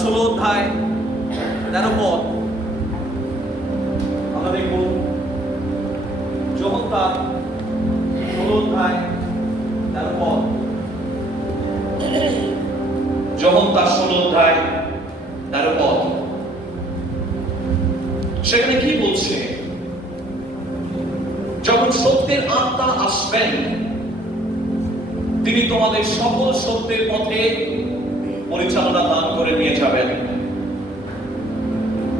16 অধ্যায় 13 পদ আমরা দেখব। যোহন তার 16 অধ্যায় 13 পদ, যোহন তার 16 অধ্যায় 13 পদ। সেখানে কি বলছে? যখন সত্যের আত্মা আসবেন, তিনি তোমাদের সকল সত্যের পথে পরিচালনা দান করে নিয়ে যাবেন।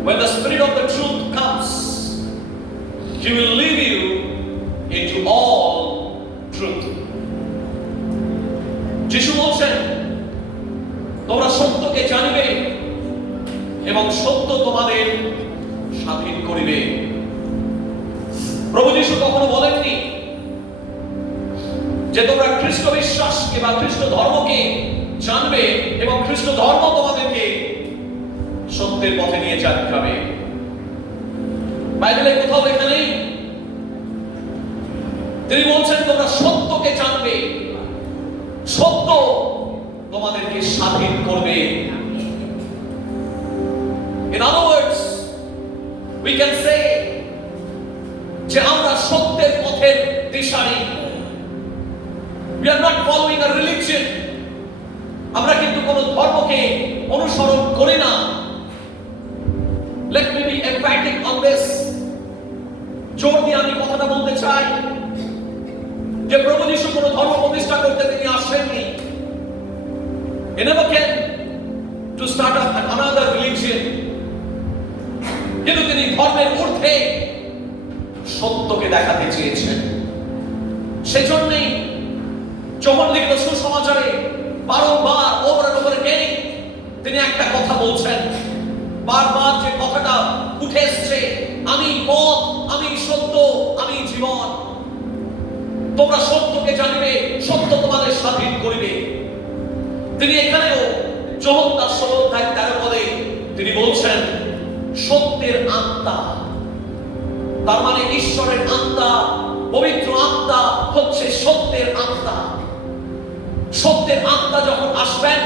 When the Spirit of the truth comes, He will lead you into all truth. যিশু বলছেন, তোমরা সত্যকে জানিবে এবং সত্য তোমাদের স্বাধীন করিবে। প্রভু যিশু কখনো বলেননি যে তোমরা খ্রিস্ট বিশ্বাসকে বা খ্রিস্ট ধর্মকে জানবে এবং খ্রিস্ট ধর্ম তোমাদেরকে সত্যের পথে নিয়ে যাবে। বাইবেলে কোথাও লেখা নেই। তিনি বলছেন তোমরা সত্যকে জানবে, সত্য তোমাদেরকে স্বাধীন করবে। In other words, we can say যে আমরা সত্যের পথের দিশারি। We are not following a religion. আমরা কিন্তু কোন ধর্মকে অনুসরণ করি না। Let me be emphatic on this. জোর দিয়ে আমি কথাটা বলতে চাই যে প্রভু যিশু কোন ধর্ম প্রতিষ্ঠা করতে তিনি আসেননি। He never came to start up another religion. কিন্তু তিনি ধর্মের ঊর্ধ্বে সত্যকে দেখাতে চেয়েছেন। সেজন্যই যোহন লিখিত সুসমাচারে বারবার ওভার এন্ড ওভার এগেইন তিনি একটা কথা বলছেন। বারবার যে কথাটা উঠে এসেছে, আমি পথ, আমি সত্য, আমি জীবন। তোমরা সত্যকে জানিবে, সত্য তোমাদের স্বাধীন করিবে। তিনি এখানেও যোহন তার 16 অধ্যায় 13 পদে তিনি বলছেন সত্যের আত্মা, তার মানে ঈশ্বরের আত্মা, পবিত্র আত্মা হচ্ছে সত্যের আত্মা। সত্যের আত্মা যখন আসবেন,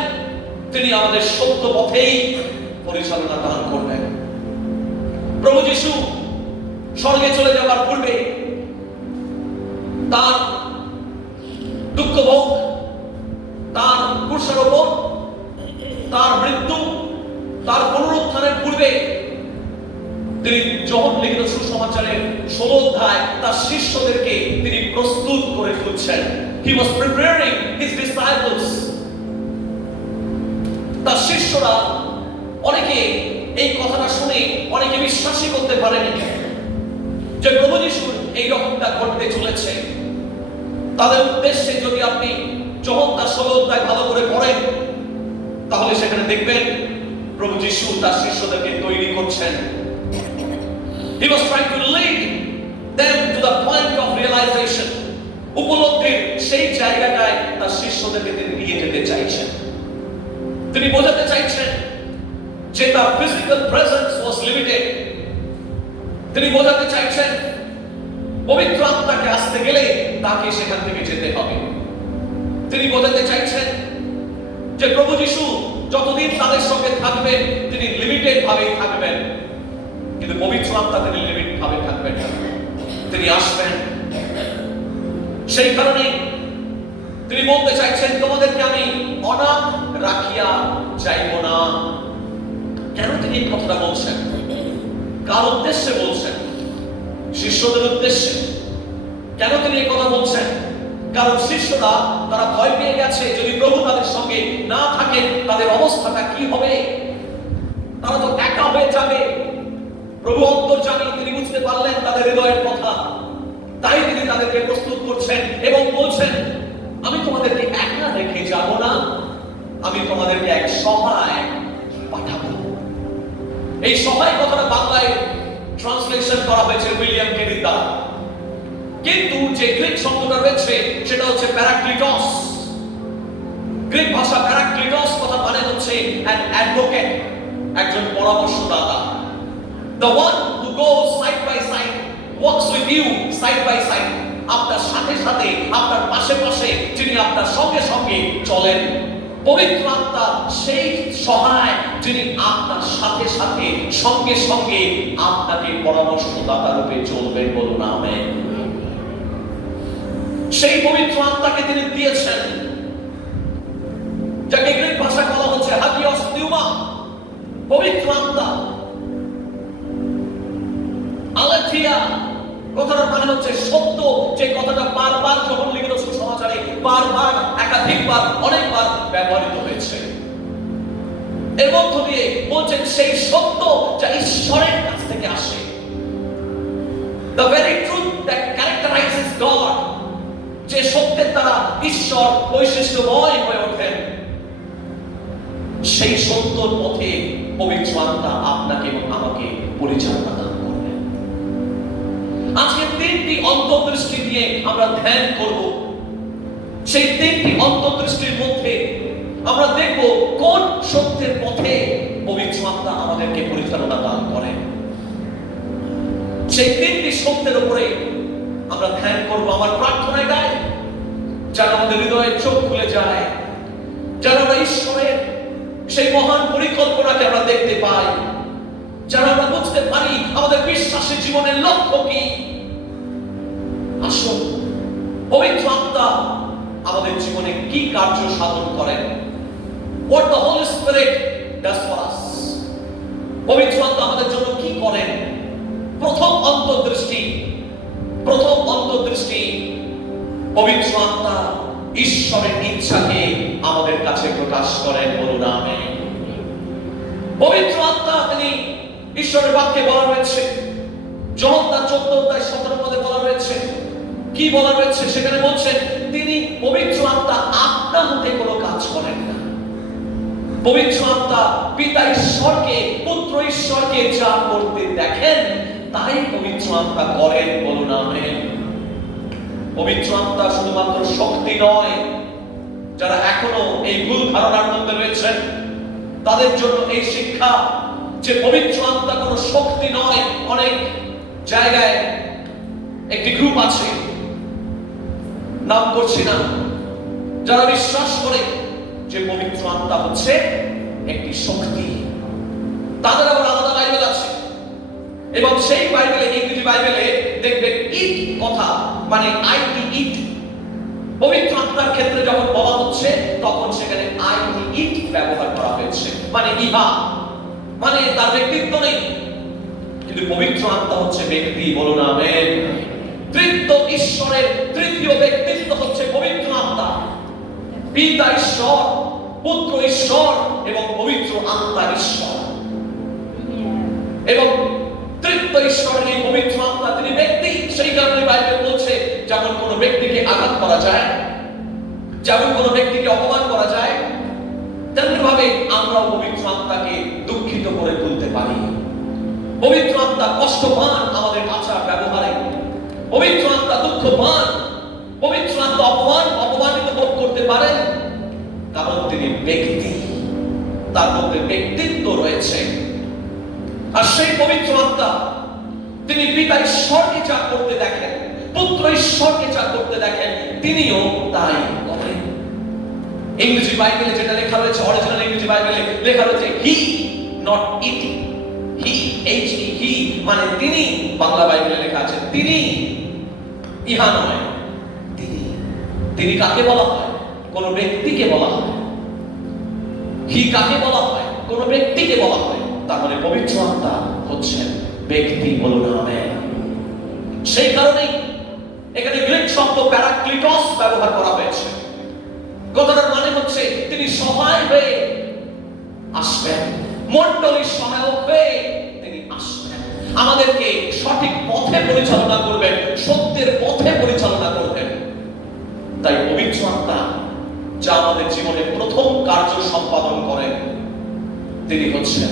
তিনি আমাদের সত্য পথেই পরিচালনা দান করবেন। প্রভু যিশু স্বর্গে চলে যাওয়ার পূর্বে তার দুঃখ ভোগ, তার ক্রুশারোহণ, তার মৃত্যু, তার পুনরুত্থানের পূর্বে তিনি যোহন লিখিত সুসমাচারের 16 অধ্যায় তার শিষ্যদেরকে তিনি প্রস্তুত করে তুলছেন। He was preparing his disciples. তার শিষ্যরা অনেকে এই কথাটা শুনে অনেকে বিশ্বাসই করতে পারেনি যে প্রভু যিশুর এই রকমটা ঘটতে চলেছে। তাদের উদ্দেশ্যে যদি আপনি যোহন তার 16 অধ্যায় ভালো করে পড়েন, তাহলে সেখানে দেখবেন প্রভু যিশু তার শিষ্যদেরকে তৈরি করছেন। He was trying to lead them to the point of realization. উপলব্ধির সেই জায়গাটায় তার শিষ্যদেরকে তিনি নিয়ে যেতে চাইছেন। তিনি বোঝাতে চাইছেন যে তার ফিজিক্যাল প্রেজেন্স ওয়াজ লিমিটেড। তিনি বোঝাতে চাইছেন পবিত্র আত্মাকে আসতে গেলে তাকে সেখান থেকে যেতে হবে। তিনি বোঝাতে চাইছেন যে প্রভু যিশু যতদিন তাদের সঙ্গে থাকবেন তিনি লিমিটেড ভাবেই থাকবেন, কিন্তু পবিত্র আত্মা তিনি লিমিট ভাবে থাকবেন না। তিনি আসবেন। সেই কারণে তিনি বলতে চাইছেন তোমাদেরকে আমি অনাথ রাখিয়া যাইব না। কেন তিনি এই কথাটা বলছেন? কার উদ্দেশ্যে বলছেন? শিষ্যদের উদ্দেশ্যে। কেন তিনি এই কথা বলছেন? কারণ শিষ্যরা তারা ভয় পেয়ে গেছে, যদি প্রভু তাদের সঙ্গে না থাকেন তাদের অবস্থাটা কি হবে। তারা তো একা হয়ে যাবে। প্রভু অন্তর্যামী, তিনি বুঝতে পারলেন তাদের হৃদয়ের কথা, তাই তিনি তাদেরকে প্রস্তুত করছেন এবং বলছেন আমি তোমাদেরকে একা রেখে যাব না, আমি তোমাদেরকে এক সহায় পাঠাবো। এই সহায় কথাটা বাংলায় ট্রান্সলেশন করা হয়েছে উইলিয়াম কেরির দ্বারা, কিন্তু যে গ্রিক শব্দটা রয়েছে সেটা হচ্ছে প্যারাক্লিটস। গ্রিক ভাষা প্যারাক্লিটস কথা মানে হচ্ছে an advocate, একজন পরামর্শদাতা। The one who goes side by side, walks with you side by side. আপনার সাথে সাথে, আপনার পাশে পাশে, যিনি আপনার সঙ্গে সঙ্গে চলেন। পবিত্র আত্মা সেই সহায় যিনি আপনার সাথে সাথে সঙ্গে সঙ্গে আপনাকে পরামর্শদাতা রূপে চলবেন, বলুন আমেন। সেই পবিত্র আত্মাকে তিনি দিয়েছেন, যাকে গ্রিক ভাষায় বলা হচ্ছে হাগিওস নিউমা, পবিত্র আত্মা। আলেথিয়া কথাটার মানে হচ্ছে সত্য, যে কথাটা বারবার যখন লিখিত সুসমাচারে বারবার একাধিকবার অনেকবার ব্যবহৃত হয়েছে। এর মধ্য দিয়ে বলছেন সেই সত্য যা ঈশ্বরের কাছ থেকে আসে, the very truth that characterizes God, যে সত্যের দ্বারা ঈশ্বর বৈশিষ্ট্যময় হয়ে ওঠেন, সেই সত্যর পথে পবিত্র আত্মা আপনাকে এবং আমাকে পরিচালনা দান করবেন। আজকে তিনটি অন্তর্দৃষ্টি নিয়ে আমরা ধ্যান করব। সেই তিনটি অন্তর্দৃষ্টির মধ্যে আমরা দেখব কোন সত্যের পথে পবিত্র আত্মা আমাদেরকে পরিচালনা দান করেন। সেই তিনটি সত্যের উপরে আমরা ধ্যান করব। আমার প্রার্থনা এটাই, যেন আমাদের হৃদয়ের চোখ খুলে যায়, যেন আমরা ঈশ্বরের সেই মহান পরিকল্পনাকে আমরা দেখতে পাই, যেন আমরা বুঝতে পারি আমাদের বিশ্বাসী জীবনের লক্ষ্য কি। আসুন, পবিত্র আত্মা আমাদের জীবনে কি কার্য সাধন করেন, what the Holy Spirit does for us, পবিত্র আত্মা আমাদের জন্য কি করেন। প্রথম অন্তর্দৃষ্টি, পবিত্র আত্মা ঈশ্বরের ইচ্ছাকে আমাদের কাছে প্রকাশ করেন, বলুন আমেন। পবিত্র আত্মা তিনি ঈশ্বরের বাক্যে বলা রয়েছে, যোহন্না 14:17 বলা রয়েছে, কি বলা রয়েছে সেখানে বলছেন, তিনি পবিত্র আত্মা আপনা হতে কোনো কাজ করেন না। পবিত্র আত্মা পিতা ঈশ্বরকে, পুত্র ঈশ্বরকে যা করতে দেখেন তাই পবিত্র আত্মা করেন, বলুন আমেন। পবিত্র আত্মা শুধুমাত্র শক্তি নয়। যারা এখনো এই ভুল ধারণার মধ্যে রয়েছেন তাদের জন্য এই শিক্ষা যে পবিত্র আত্মা কোনো শক্তি নয়। অনেক জায়গায় একটি গ্রুপ আছে, নাম করছি না, যারা বিশ্বাস করে যে পবিত্র আত্মা হচ্ছে একটি শক্তি। তাদের আবার আলাদা বাইবেল আছে, এবং সেই বাইবেলে, ইংরেজি বাইবেলে দেখবেন ইট কথা মানে আইটি ইট, পবিত্র আত্মার ক্ষেত্রে যখন বলা হচ্ছে তখন সেখানে আইটি ইট ব্যবহার করা হয়েছে, মানে ইহা, মানে তার ব্যক্তিত্ব নেই। কিন্তু পবিত্র আত্মা হচ্ছে ব্যক্তি, বলুন আমেন। তৃতীয় ঈশ্বরের তৃতীয় ব্যক্তিত্ব হচ্ছে পবিত্র আত্মা। পিতা ঈশ্বর, পুত্র ঈশ্বর এবং পবিত্র আত্মা ঈশ্বর। এবং তৃতীয় ঈশ্বরের এই পবিত্র আত্মা তিনি ব্যক্তি। সেই কারণে বাইবেল বলছে যেমন কোন ব্যক্তিকে আঘাত করা যায়, যেমন কোন ব্যক্তিকে অপমান করা যায়, তেমনি ভাবে আমরাও পবিত্র আত্মাকে দুঃখিত করে তুলতে পারি। পবিত্র আত্মা কষ্ট পান আমাদের আচার ব্যবহারে, পবিত্র আত্মা দুঃখ পান, পবিত্র আত্মা অপমানিত বোধ করতে পারেন, কারণ তিনি ব্যক্তি, তার মধ্যে ব্যক্তিত্ব রয়েছে। আর সেই পবিত্র আত্মা তিনি পিতা ঈশ্বরকে যা করতে দেখেন, পুত্র ঈশ্বরকে যা করতে দেখেন, তিনিও তাই করেন। ইংরেজি বাইবেলে যেটা লেখা রয়েছে, অরিজিনাল ইংরেজি বাইবেলে লেখা রয়েছে হি, not it. He, H E, হি মানে তিনি। বাংলা বাইবেলে লেখা আছে তিনি, ইহা নয়, তিনি। তিনি কাকে বলা হয়? কোন ব্যক্তিকে বলা হয়। হি কাকে বলা হয়? কোন ব্যক্তিকে বলা হয়। তার মানে পবিত্র আত্মা হচ্ছেন ব্যক্তি, বলুন আমেন। সেই কারণেই এখানে গ্রিক শব্দ প্যারাক্লিটস ব্যবহার করা হয়েছে। কথাটার মানে হচ্ছে তিনি সহায় হয়ে আসবেন, মণ্ডলীর সহায়ক হয়ে তিনি আসবেন, আমাদেরকে সঠিক পথে পরিচালনা করবেন, সত্যের পথে পরিচালনা করবেন। তাই পবিত্র আত্মা যা আমাদের জীবনে প্রথম কার্য সম্পাদন করেন, তিনি হচ্ছেন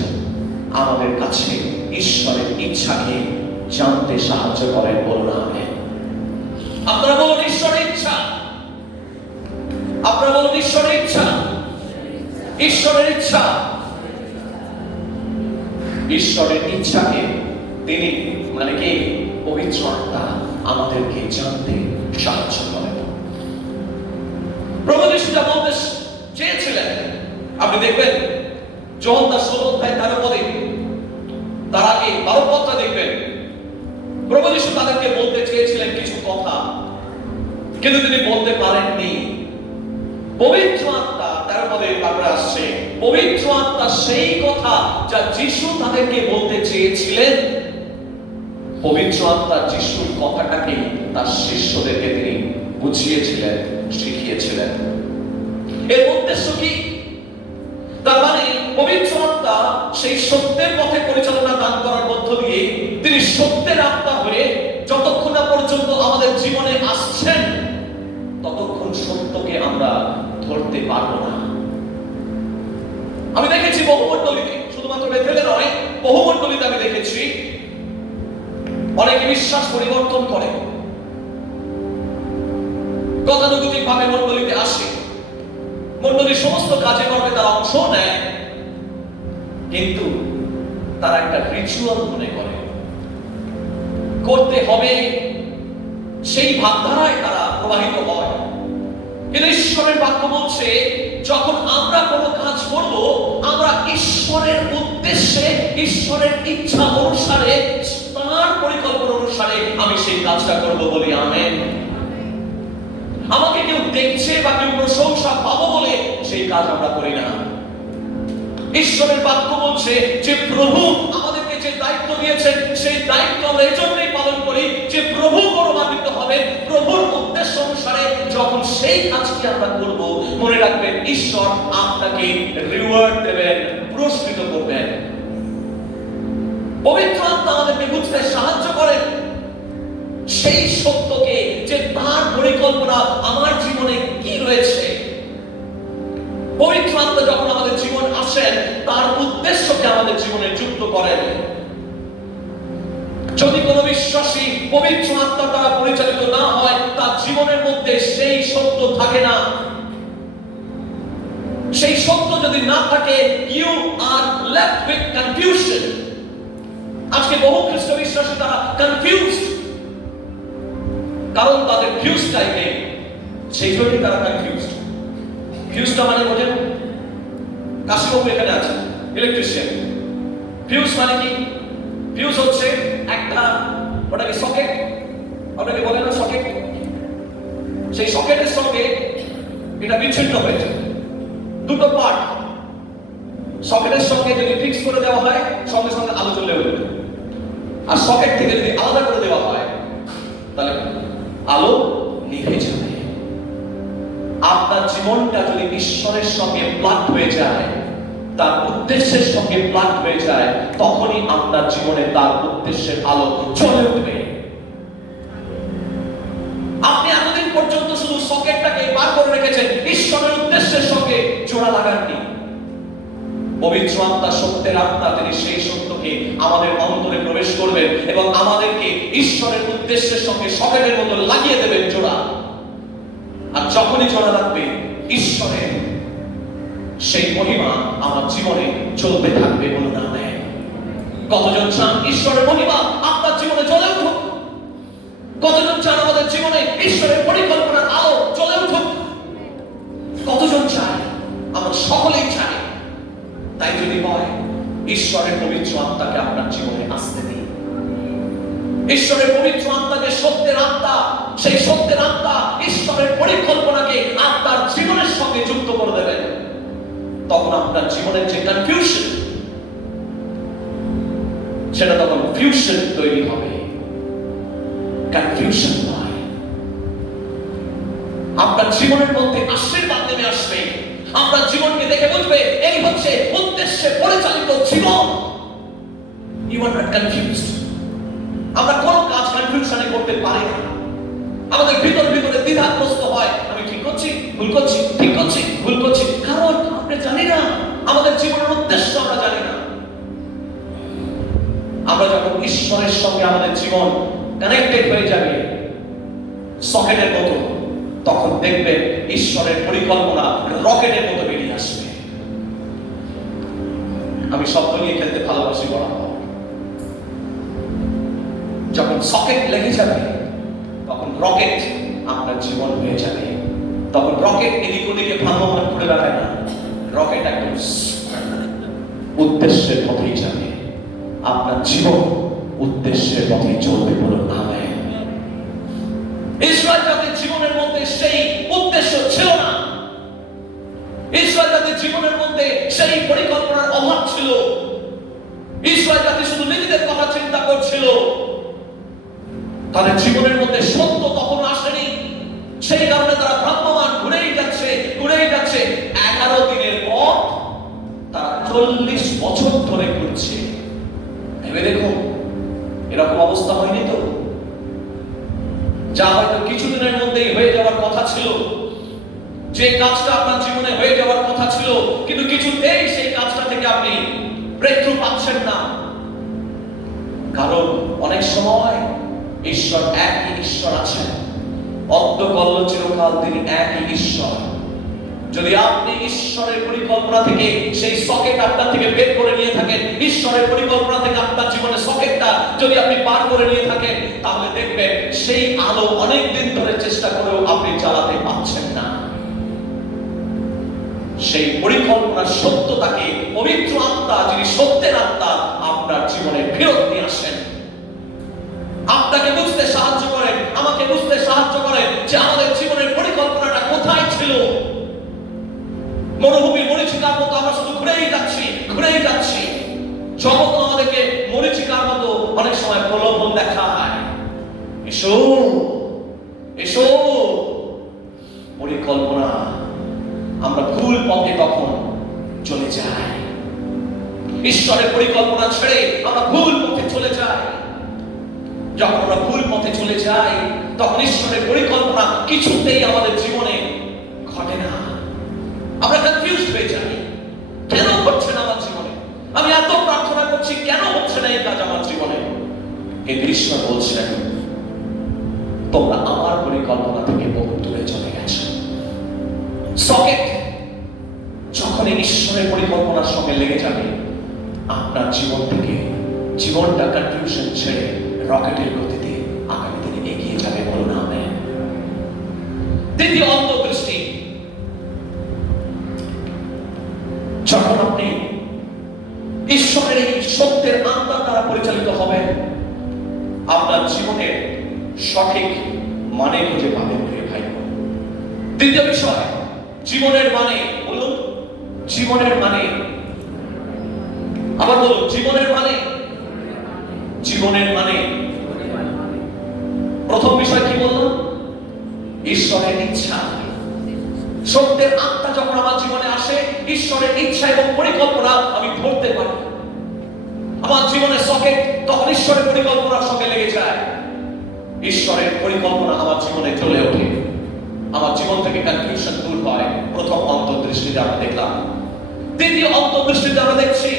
আমাদের কাছে ঈশ্বরের ইচ্ছাকে জানতে সাহায্য করেন, বলুন আমেন। আপনারা বলুন ঈশ্বরের ইচ্ছা, আপনারা বলুন ঈশ্বরের ইচ্ছা, ঈশ্বরের ইচ্ছা। ঈশ্বরের ইচ্ছাকে তিনি মানে কি পবিত্র আত্মা আমাদেরকে জানতে সাহায্য করেন। প্রভু যিশু যা বলতে চেয়েছিলেন আপনি দেখবেন যোহন্না 16:13 তার আগে 12 দেখবেন প্রভু যীশু তাদেরকে বলতে চেয়েছিলেন কিছু কথা, কিন্তু তিনি বলতে পারেননি। পবিত্র আত্মা 13 তারপরে আসছে, পবিত্র আত্মা সেই কথা যা যীশু তাদেরকে বলতে চেয়েছিলেন, পবিত্র আত্মা যিশুর কথাটাকে তার শিষ্যদেরকে তিনি বুঝিয়েছিলেন, শিখিয়েছিলেন। এর উদ্দেশ্য কি? তার মানে পবিত্র আত্মা সেই সত্যের পথে পরিচালনা দান করার মধ্য দিয়ে তিনি সত্যের আত্মা হয়ে যতক্ষণ না পর্যন্ত আমাদের জীবনে আসছেন ততক্ষণ সত্যকে আমরা ধরতে পারবো না। আমি দেখেছি বহুমণ্ডলীতে, শুধুমাত্র বেথেলে নয়, বহুমণ্ডলীতে আমি দেখেছি অনেকে বিশ্বাস পরিবর্তন করে, গতানুগতিক ভাবে মণ্ডলীতে আসে, মণ্ডলীর সমস্ত কাজে কর্মে তারা অংশ নেয়, কিন্তু তারা একটা রিচুয়াল মনে করে করতে হবে, সেই ভাবধারায় তারা প্রবাহিত হয়। কিন্তু ঈশ্বরের বাক্য বলছে যখন আমরা কোনো কাজ করব, আমরা ঈশ্বরের উদ্দেশ্যে, ঈশ্বরের ইচ্ছা অনুসারে, তার পরিকল্পনা অনুসারে আমি সেই কাজটা করব বলি আমেন। আমাকে কেউ দেখছে বা কেউ প্রশংসা পাবো বলে সেই কাজ আমরা করি না। ঈশ্বরের বাক্য বলছে যে প্রভু আমাদেরকে যে দায়িত্ব দিয়েছেন সেই দায়িত্ব আমরা এজন্যই পালন করি যে প্রভু গৌরবান্বিত হবেন, প্রভুর উদ্দেশ্য অনুসারে যখন সেই কাজটি আমরা করব, মনে রাখবেন ঈশ্বর আপনাকে রিওয়ার্ড দেবেন, পুরস্কৃত করবেন। পবিত্র আত্মা আমাদেরকে বুঝতে সাহায্য করেন সেই সত্যকে যে তার পরিকল্পনা আমার জীবনে কি রয়েছে। পবিত্র আত্মা যখন আমাদের জীবন আসেন তার উদ্দেশ্যকে আমাদের জীবনে যুক্ত করেন। যদি কোনো বিশ্বাসী পবিত্র আত্মা দ্বারা পরিচালিত না হয়, তার জীবনের মধ্যে সেই সত্য থাকে না। সেই সত্য যদি না থাকে, you are left with confusion. আজকে বহু খ্রিস্ট বিশ্বাসী তারা কনফিউজড, কারণ তাদের ফিউজটাই নেই, সেই জন্যই তারা কনফিউজড। ফিউজটা মানে বোঝেন? কাশিবাবু এখানে আছে, ইলেকট্রিশিয়ান। ফিউজ মানে কি? ফিউজ হচ্ছে একটা, ওটাকে সকেট, আপনাকে বলে না সকেট, সেই সকেটের সঙ্গে এটা বিচ্ছিন্ন হয়েছে, দুটো পার্ট। সকেটের সঙ্গে যদি ফিক্স করে দেওয়া হয় সঙ্গে সঙ্গে আলো জ্বলে উঠবে, আর সকেট থেকে যদি আলাদা করে দেওয়া হয় তাহলে আলো নিভে যাবে। আপনার জীবনটা যদি ঈশ্বরের সঙ্গে প্লাগ হয়ে যায়, তার উদ্দেশ্যের সঙ্গে প্লাগ হয়ে যায়, তখনই আপনার জীবনে তার উদ্দেশ্যের আলো জ্বলে উঠবে। আপনি এতদিন পর্যন্ত শুধু সকেটটাকে বার করে রেখেছেন, ঈশ্বরের উদ্দেশ্যের সঙ্গে জোড়া লাগাননি। পবিত্র আত্মা, সত্যের আত্মা, তিনি সেই সত্যকে আমাদের অন্তরে প্রবেশ করবেন এবং আমাদেরকে ঈশ্বরের উদ্দেশ্যের সঙ্গে সকেটের মতো লাগিয়ে দেবেন জোড়া। আর যখনই জোড়া লাগবে, ঈশ্বরের সেই মহিমা আমার জীবনে চলতে থাকবে। বলুন আমেন। কতজন চান ঈশ্বরের মহিমা আপনার জীবনে জ্বলে উঠুক? কতজন চান আমাদের জীবনে ঈশ্বরের পরিকল্পনার আলো জ্বলে উঠুক? কতজন চায়? আমরা সকলেই চাই। তাই যদি হয়, ঈশ্বরের পবিত্র আত্মাকে আপনার জীবনে আসতে দিন। ঈশ্বরের পবিত্র আত্মা যে সত্যের আত্মা, সেই সত্যের আত্মা ঈশ্বরের পরিকল্পনাকে আপনার জীবনের সঙ্গে যুক্ত করে দেবেন। তখন আপনার জীবনের যে কনফিউশন, সেটা তখন ফিউশন তৈরি হবে, কনফিউশন নয়। আপনার জীবনের মধ্যে আশীর্বাদ নেমে আসবে। আপনার জীবনকে দেখে বুঝবে এই হচ্ছে উদ্দেশ্যে পরিচালিত জীবন। You are not confused. আমরা কোন কাজ কনফিউশনে করতে পারি না। আমাদের ভিতরে ভিতরে দ্বিধাগ্রস্ত হয়, আমি ঠিক করছি, ভুল করছি, ঠিক করছি, ভুল করছি, কারণ আমরা জানি না আমাদের জীবনের উদ্দেশ্য, আমরা জানি না। আমরা যখন ঈশ্বরের সঙ্গে আমাদের জীবন কানেক্টেড হয়ে যাবে সকেটের মতো, তখন দেখবেন ঈশ্বরের পরিকল্পনা রকেটের মতো বেরিয়ে আসবে। আমি শব্দ নিয়ে খেলতে ভালোবাসি বড়। যখন সকেট লেগে যাবে তখন রকেট আপনার জীবন হয়ে যাবে। তখন রকেট এদিক ওদিকে ভ্রাম্যমান ঘুরে বেড়ায় না, রকেট একদম উদ্দেশ্যের পথেই যাবে। আপনার জীবন উদ্দেশ্যের পথেই চলবে, বলুন আমেন। ইসরায়েল জাতির জীবনের মধ্যে সেই উদ্দেশ্য ছিল না। ইসরায়েল জাতির জীবনের মধ্যে সেই পরিকল্পনার অভাব ছিল। ইসরায়েল জাতি শুধু নিজেদের কথা চিন্তা করছিল। তাদের জীবনের মধ্যে সত্য তখন আসেনি। সেই কারণে তারা ভ্রাম্যমান ঘুরেই যাচ্ছে। 11 দিনের পথ তারা 40 বছর ধরে ঘুরছে। ভেবে দেখুন, এরকম অবস্থা হয়নি তো? যা হয়তো কিছুদিনের মধ্যেই হয়ে যাওয়ার কথা ছিল, যে কাজটা আপনার জীবনে হয়ে যাওয়ার কথা ছিল, কিন্তু কিছুতেই সেই কাজটা থেকে আপনি ব্রেকথ্রু পাচ্ছেন না। কারণ অনেক সময় ঈশ্বর একই ঈশ্বর আছেন, অদ্যকল্য চিরকাল তিনি একই ঈশ্বর। যদি আপনি ঈশ্বরের পরিকল্পনা থেকে সেই সকেট আপনার থেকে বের করে নিয়ে থাকেন, ঈশ্বরের পরিকল্পনা থেকে আপনার জীবনের সকেটটা যদি আপনি পার করে নিয়ে থাকেন, তাহলে দেখবেন সেই আলো অনেক দিন ধরে চেষ্টা করেও আপনি জ্বালাতে পারছেন না। সেই পরিকল্পনার সত্যতাকে পবিত্র আত্মা, যিনি সত্যের আত্মা, আপনার জীবনে ফেরত নিয়ে আসেন। আপনাকে বুঝতে সাহায্য করেন, আমাকে বুঝতে সাহায্য করেন যে আমাদের জীবনের পরিকল্পনাটা কোথায় ছিল। মরুভূমির মরীচিকার মতো আমরা শুধু ঘুরেই যাচ্ছি। জগৎ আমাদেরকে মরীচিকার মতো অনেক সময় প্রলোভন দেখায়, এসো এসো। পরিকল্পনা আমরা ভুল পথে তখন চলে যাই। ঈশ্বরের পরিকল্পনা ছেড়ে আমরা ভুল পথে চলে যাই। যখন আমরা ভুল পথে চলে যাই, তখন ঈশ্বরের পরিকল্পনা কিছুতেই আমাদের জীবনে ঘটে না। আমরা কনফিউজড হয়ে যাই, কেন হচ্ছে না আমার জীবনে? আমি এত প্রার্থনা করছি, কেন হচ্ছে না এই কাজ আমার জীবনে? এই ঈশ্বর বলছেন, তোমরা আমার পরিকল্পনা থেকে বহু দূরে চলে গেছো। সকেট যখন ঈশ্বরের পরিকল্পনার সঙ্গে লেগে যাবে, আপনার জীবন থেকে জীবনটা কনফিউশন ছেড়ে রকেটের গতিতে আগামী দিনে এগিয়ে যাবে, বলুন আমেন। দ্বিতীয় অন্তর্দৃষ্টি, যখন আপনি ঈশ্বরের এই সত্যের আত্মা দ্বারা পরিচালিত হবেন, আপনার জীবনের সঠিক মানে খুঁজে পাবেন, প্রিয় ভাই। দ্বিতীয় বিষয়, জীবনের মানে। বলুন জীবনের মানে। আবার বলুন জীবনের মানে। জীবনের মানে। প্রথম বিষয় কি বললাম? ঈশ্বরের ইচ্ছা। সত্যের আত্মা যখন আমার জীবনে আসে, ঈশ্বরের ইচ্ছা এবং পরিকল্পনা আমি ধরতে পারি। আমার জীবনের সকেট তখন ঈশ্বরের পরিকল্পনার সঙ্গে লেগে যায়। ঈশ্বরের পরিকল্পনা আমার জীবনে চলে ওঠে, আমার জীবন থেকে কনফিউশন দূর হয়। প্রথম অন্তর্দৃষ্টিতে আমরা দেখলাম। দ্বিতীয় অন্তর্দৃষ্টিতে আমরা দেখছি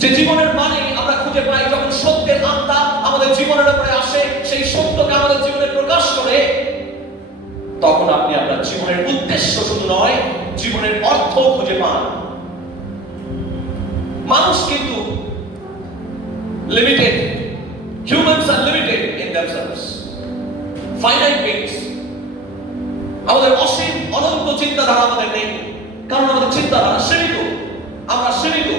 যে জীবনের মানে আমরা খুঁজে পাই যখন সত্যের আত্মা আমাদের জীবনের উপরে আসে, সেই সত্যকে আমাদের জীবনে প্রকাশ করে। তখন আপনি আপনার জীবনের উদ্দেশ্য শুধু নয়, জীবনের অর্থ খুঁজে পান। মানুষ কিন্তু limited, humans are limited in themselves, finite beings. আমাদের অসীম অনন্ত চিন্তাধারা আমাদের নেই, কারণ আমাদের চিন্তাধারা সীমিত, আমরা সীমিত।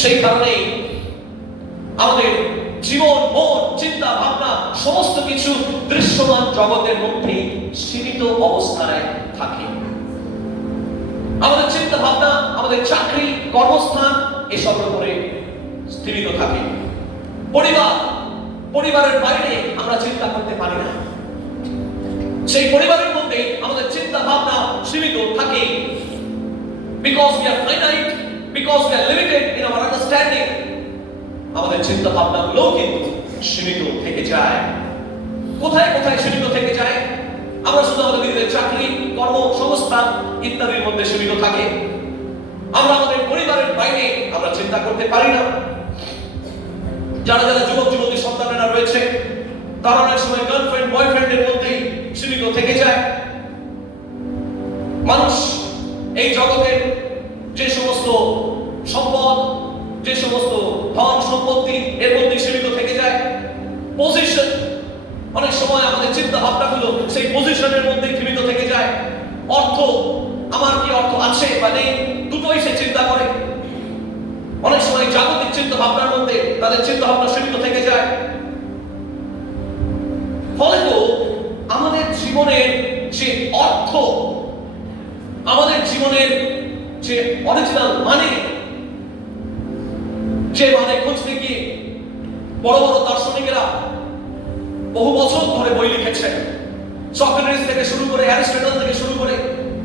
সেই কারণেই আমাদের জীবন, মন, চিন্তা, ভাবনা সমস্ত কিছু দৃশ্যমান জগতের মধ্যে সীমিত অবস্থায় থাকে। আমাদের চিন্তা ভাবনা, আমাদের চাকরি, কর্মস্থান এসবের উপরে স্থিমিত থাকে। পরিবারের বাইরে আমরা চিন্তা করতে পারি না। সেই পরিবারের মধ্যে আমাদের চিন্তা ভাবনা সীমিত থাকে। Because we are finite, because we are limited in our understanding, আমাদের চিন্তা ভাবনাগুলো কিন্তু সীমিত থেকে যায়। কোথায় কোথায় সীমিত থেকে যায়? আমরা শুধু আমাদের নিজেদের চাকরি, কর্মসংস্থান ইত্যাদির মধ্যে সীমিত থাকে। আমরা আমাদের পরিবারের বাইরে আমরা চিন্তা করতে পারি না। যারা যারা যুবক যুবতী সন্তানেরা রয়েছে, তারা অনেক সময় গার্লফ্রেন্ড বয়ফ্রেন্ডের মধ্যেই সীমিত থেকে যায়। মানুষ এই জগতের যে সমস্ত সম্পদ, যে সমস্ত ধন সম্পত্তি, এর মধ্যে সীমিত থেকে যায়। পজিশন, অনেক সময় আমাদের চিন্তা ভাবনাগুলো সেই পজিশনের মধ্যেই সীমিত থেকে যায়। অর্থ, আমার কি অর্থ আছে বা নেই, দুটোই সে চিন্তা করে। অনেক সময় জাগতিক চিন্তা ভাবনার মধ্যে তাদের চিন্তা ভাবনা সীমিত থেকে যায়। ফলে তো আমাদের জীবনের যে অর্থ, আমাদের জীবনের যে অরিজিনাল মানে, যে মানে খুঁজতে গিয়ে বড় বড় দার্শনিকেরা বহু বছর ধরে বই লিখেছেন। সক্রেটিস থেকে শুরু করে, অ্যারিস্টটল থেকে শুরু করে,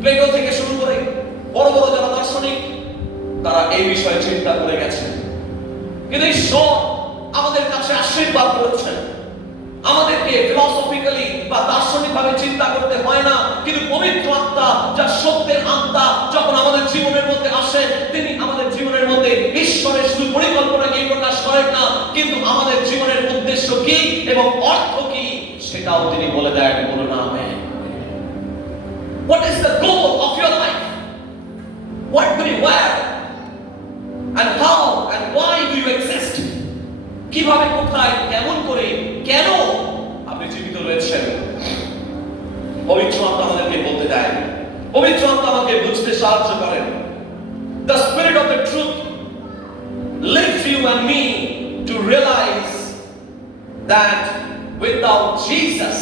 প্লেটো থেকে শুরু করে বড় বড় যারা দার্শনিক, তারা এই বিষয়ে চিন্তা করে গেছেন। কিন্তু ঈশ্বর আমাদের কাছে আশীর্বাদ করেছেন। আমাদেরকে ফিলসফিক্যালি বা দার্শনিকভাবে চিন্তা করতে হয় না, কিন্তু পবিত্র আত্মা, যা সত্যের আত্মা, যখন আমাদের জীবনের মধ্যে আসে, তিনি আমাদের জীবনের মধ্যে ঈশ্বরের শুধু পরিকল্পনাকে প্রকাশ করেন না, কিন্তু আমাদের জীবনের উদ্দেশ্য কি এবং অর্থ কি সেটাও তিনি বলে দেন। বলুন amen. What is the goal of your life? What do you wear? And how and why do you exist? কিভাবে, কোথায়, কেমন করে, কেন আপনি জীবিত রয়েছেন? পবিত্র আত্মা আমাদেরকে বলতে দেয়। পবিত্র আত্মা আমাকে বুঝতে সাহায্য করেন। The Spirit of the truth leads you and me to realize that without Jesus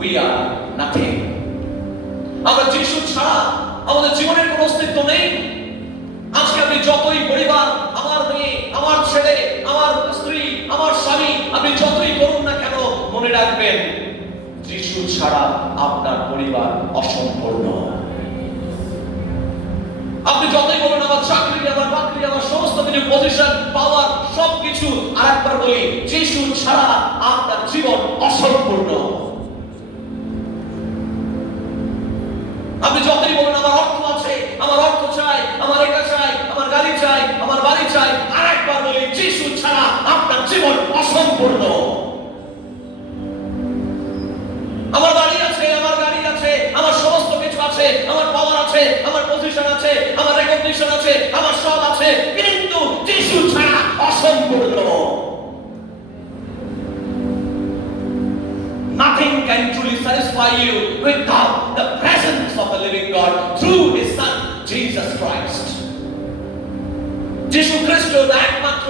we are nothing. আমরা যিশু ছাড়া আমাদের জীবনের কোনো অস্তিত্ব নেই। আজকে আপনি যতই পরিবার, আমার মেয়ে, আমার ছেলে, আমার স্ত্রী, আমার স্বামী, আপনি যতই করুন না কেন, মনে রাখবেন যিশু ছাড়া আপনার পরিবার অসম্পূর্ণ। আপনি যতই বলুন আমার চাকরি, আমার বাকরি, আমার সমস্ত কিছু, পজিশন, পাওয়ার, সবকিছু, আরেকবার বলি, যিশু ছাড়া আপনার জীবন অসম্পূর্ণ। আপনি যতই বলুন আমার অর্থ আছে, আমার অর্থ চাই, আমার এটা চাই, আমার গাড়ি চাই, আমার বাড়ি চাই, আরেকবার বলি, যিশু ছাড়া আপনার জীবন অসম্পূর্ণ। আমার বাড়ি আছে, আমার গাড়ি আছে, আমার সমস্ত কিছু আছে, আমার পাওয়ার আছে, আমার পজিশন আছে, আমার রেকগনিশন আছে, আমার সব আছে, কিন্তু যিশু ছাড়া অসম্পূর্ণ। Nothing can truly satisfy you without the presence of the living God through His Son, Jesus Christ. যিশু খ্রিস্ট একমাত্র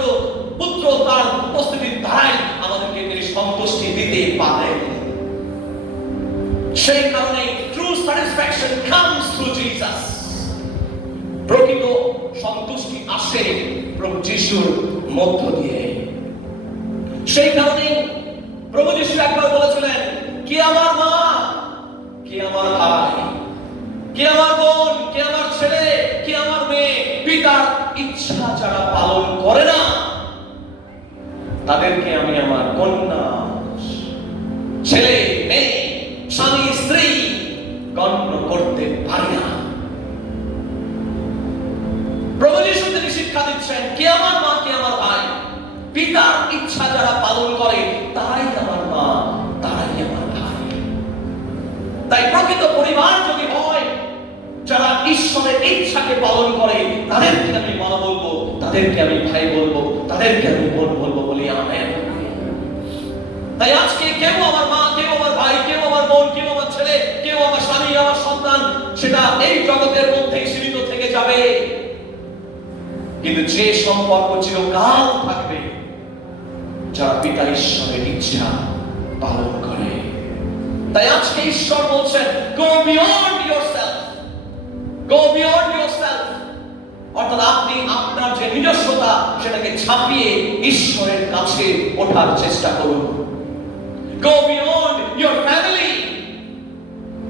পুত্র, তার উপস্থিতির দ্বারাই আমাদেরকে তিনি সন্তুষ্টি দিতে পারেন। সেই কারণে true satisfaction comes through Jesus. প্রকৃত সন্তুষ্টি আসে প্রভু যিশুর মধ্য দিয়ে। সেই কারণে প্রভু যিশু একবার বলেছিলেন, কে আমার মা, কে আমার ভাই, কে আমার বোন, কে আমার ছেলে, কে আমার মেয়ে, পিতার ইচ্ছা যারা পালন করে না, তাদেরকে আমি আমার কন্যা, ছেলে, মেয়ে, স্বামী, স্ত্রী গণ্য করতে পারি না। প্রভু যিশু তিনি শিক্ষা দিচ্ছেন, কে আমার মা, কে আমার ভাই, পিতার ইচ্ছা যারা পালন করে তারাই আমার মা, তারাই আমার ভাই। তাই প্রকৃত পরিবার যদি হয় যারা ঈশ্বরের ইচ্ছাকে পালন করে, তাদেরকে আমি মা বলবো, তাদেরকে আমি ভাই বলবো, তাদেরকে আমি বোন বলবো, বলি আমেন। তাই আজকে কেউ আমার মা, কেউ আমার ভাই, কেউ আমার বোন, কেউ আমার ছেলে, কেউ আমার স্বামী, আমার সন্তান, সেটা এই জগতের মধ্যেই সীমিত থেকে যাবে, কিন্তু যে সম্পর্ক চিরকাল থাকবে যারা পিতা ঈশ্বরের ইচ্ছা পালন করে। তাই আজকে ঈশ্বর বলছেন, go beyond yourself, go beyond yourself, অর্থাৎ আপনি আপনার যে নিজস্বতা সেটাকে ছাপিয়ে ঈশ্বরের কাছে ওঠার চেষ্টা করুন। go beyond your family,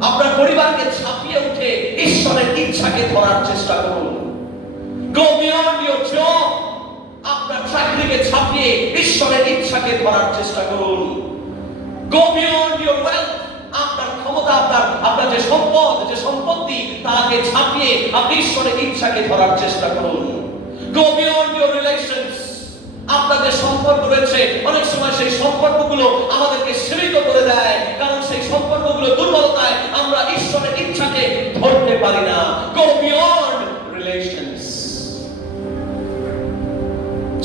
আপনার পরিবারকে ছাপিয়ে উঠে ঈশ্বরের ইচ্ছাকে ধরার চেষ্টা করুন। go beyond your job, আপনার চাকরিকে ছাপিয়ে ঈশ্বরের ইচ্ছাকে ধরার চেষ্টা করুন। go beyond your wealth, আপনার ক্ষমতা, আপনার যে সম্পদ, যে সম্পত্তি, তাকে ছাপিয়ে আপনি ঈশ্বরের ইচ্ছাকে ধরার চেষ্টা করুন। go beyond your relations, আপনার যে সম্পর্ক রয়েছে, অনেক সময় সেই সম্পর্কগুলো আমাদেরকে সীমিত করে দেয়, কারণ সেই সম্পর্কগুলো দুর্বলতায় আমরা ঈশ্বরের ইচ্ছাকে ধরতে পারি না। go beyond relations,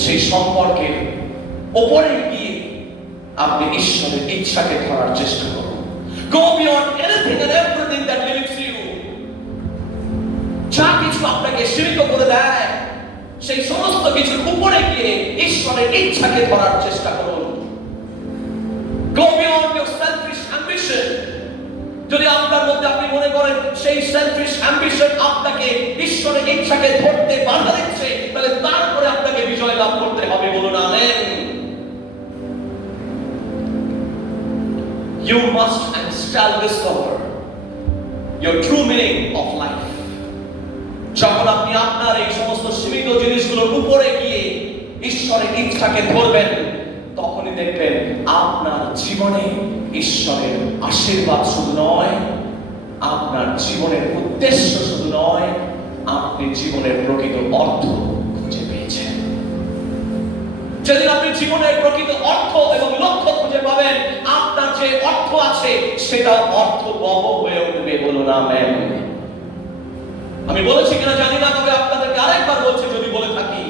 সেই সম্পর্কের উপরে গিয়ে আপনি ঈশ্বরের ইচ্ছাকে ধরার চেষ্টা করুন। go beyond anything and everything that limits you, ঈশ্বরের ইচ্ছাকে ধরার চেষ্টা করুন। Go beyond your selfish ambition. যদি আপনার মধ্যে আপনি মনে করেন সেই selfish ambition আপনাকে ঈশ্বরের ইচ্ছাকে ধরতে বাধা দিচ্ছে, তাহলে তারপরে আপনাকে বিজয় লাভ করতে হবে। বলুন amen. You must and shall discover your true meaning of life. যখন আপনি আপনার এই সমস্ত সীমিত জিনিসগুলোর উপরে গিয়ে ঈশ্বরের ইচ্ছাকে ধরবেন, তখনই দেখবেন আপনার জীবনে ঈশ্বরের আশীর্বাদ শুধু নয়, আপনার জীবনের উদ্দেশ্য শুধু নয়, আপনি জীবনের প্রকৃত অর্থ খুঁজে পেয়েছেন। যেদিন আপনি জীবনের প্রকৃত অর্থ এবং লক্ষ্য খুঁজে পাবেন, আপনার যে অর্থ আছে সেটা অর্থবহ হয়ে উঠবে। বলুন আমেন। আমি বলেছি কিনা জানি না, তবে আপনাদেরকে আরেকবার বলছি যদি বলে থাকি।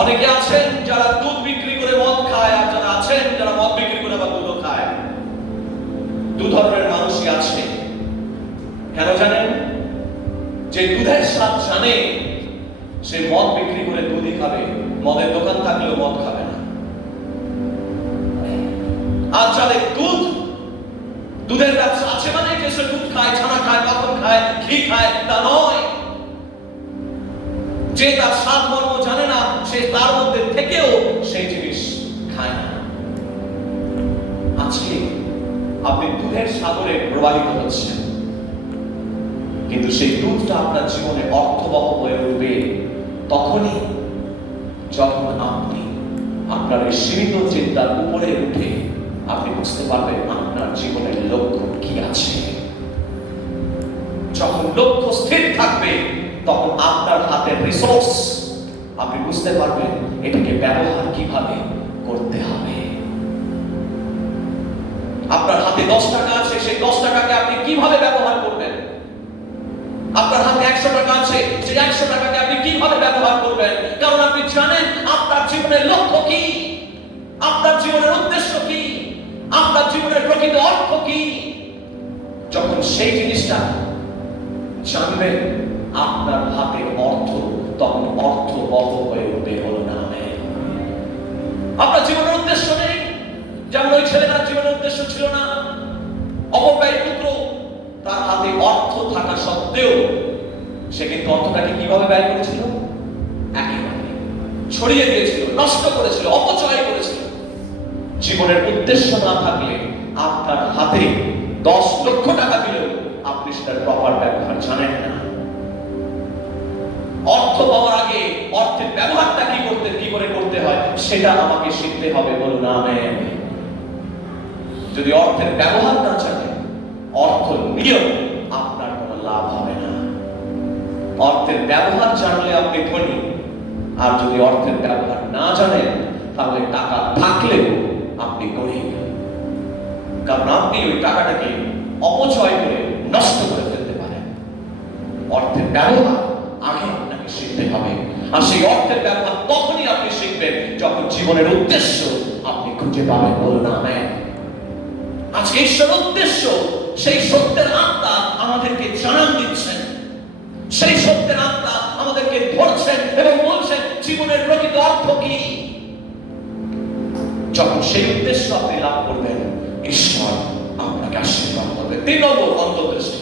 অনেকে আছেন যারা দুধ বিক্রি করে মদ খায়, আর যারা আছেন যারা মদ বিক্রি করে আবার দুধও খায়। দু ধরনের মানুষই আছে। কেন জানেন? যে দুধের স্বাদ জানে সে মদ বিক্রি করে দুধই খাবে, মদের দোকান থাকলেও মদ খাবে না। আর যাদের দুধের ব্যবসা আছে মানে যে সে দুধ খায়, ছানা খায়, মাখন খায়, ঘি খায়, তা নয়। যে তার স্বাদ মর্ম জানে না, সে তার মধ্যে থেকেও সেই জিনিস খায় না। আজকে আপনি দুধের সাগরে প্রবাহিত হচ্ছেন, কিন্তু সেই দুধটা আপনার জীবনে অর্থবহ হয়ে উঠবে তখনই যখন আপনি আপনার এই সীমিত চিন্তার উপরে উঠে আপনি বুঝতে পারবেন আপনার জীবনের লক্ষ্য কি আছে। যখন লক্ষ্য স্থির থাকবে, তখন আপনার হাতে রিসোর্স আপনি বুঝতে পারবেন এটাকে ব্যবহার কিভাবে করতে হবে। আপনার হাতে 10 টাকা আছে, সেই 10 টাকাকে আপনি কিভাবে ব্যবহার করবেন। আপনার হাতে 100 টাকা আছে, সেই 100 টাকাকে আপনি কিভাবে ব্যবহার করবেন। কারণ আপনি জানেন আপনার জীবনের লক্ষ্য কি, আপনার জীবনের উদ্দেশ্য কি, আপনার জীবনের প্রকৃত অর্থ কি। যখন সেই জিনিসটা জানবেন আপনার হাতে অর্থ, তখন অর্থবহ হয়ে উঠবে। বলুন আমেন। আপনার জীবনের উদ্দেশ্য নেই, যেমন ওই ছেলেটার জীবনের উদ্দেশ্য ছিল না। অপব্যয় পুত্র, তার হাতে অর্থ থাকা সত্ত্বেও সে কিন্তু অর্থটাকে কিভাবে ব্যয় করেছিল? একেবারে ছড়িয়ে দিয়েছিল, নষ্ট করেছিল, অপচয় করেছিল। জীবনের উদ্দেশ্য না থাকলে আপনার হাতে 10 লক্ষ টাকা দিলেও আপনি সেটার প্রপার ব্যবহার জানেন না। অর্থ পাওয়ার আগে অর্থের ব্যবহারটা কি করে করতে হয় সেটা আমাকে শিখতে হবে। বলুন আমেন। যদি অর্থের ব্যবহার না জানেন, অর্থ নিয়েও আপনার কোনো লাভ হবে না। অর্থের ব্যবহার জানলে আপনি ধনী, আর যদি অর্থের ব্যবহার না জানেন তাহলে টাকা থাকলেও আপনি গরিব। কারণ আপনি ওই টাকাটাকে অপচয় করে নষ্ট করে ফেলতে পারেন। অর্থের ব্যবহার আগে আপনাকে শিখতে হবে, আর সেই অর্থের ব্যবহার তখনই আপনি শিখবেন যখন জীবনের উদ্দেশ্য আপনি খুঁজে পাবেন। বলুন আমেন। আজকে ঈশ্বরের উদ্দেশ্য, সেই সত্যের আত্মা আমাদেরকে জানান দিচ্ছেন, সেই সত্যের আত্মা আমাদেরকে ধরছেন এবং বলছেন জীবনের প্রকৃত অর্থ কি। যখন সেই উদ্দেশ্য আপনি লাভ করবেন, ঈশ্বর আপনাকে আশীর্বাদ করবে। 3 নম্বর অন্তর্দৃষ্টি।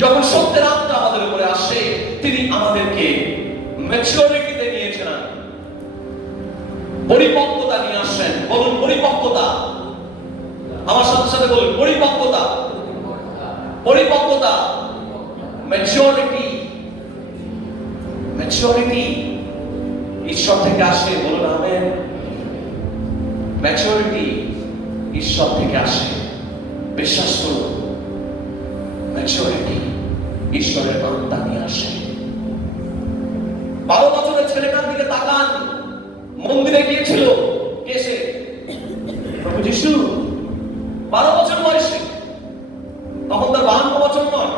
যখন সত্যের আত্মা আমাদের উপরে আসে, তিনি আমাদেরকে ম্যাচুরিটিতে নিয়ে যান, পরিপক্কতা নিয়ে আসেন। বলুন পরিপক্কতা। আমার সাথে সাথে বলুন পরিপক্কতা। পরিপক্কতা, ম্যাচুরিটি। ম্যাচুরিটি ঈশ্বর থেকে আসে। বলুন আমেন। ম্যাচুরিটি ঈশ্বর থেকে আসে, বিশ্বাস করুন। ম্যাচুরিটি ঈশ্বরের আত্মা নিয়ে আসে। 12 বছরের ছেলেটার দিকে তাকান, মন্দিরে গিয়েছিল কে সে? প্রভু যিশু। 12 বছর বয়সে, তখন তার 52 বছর নয়,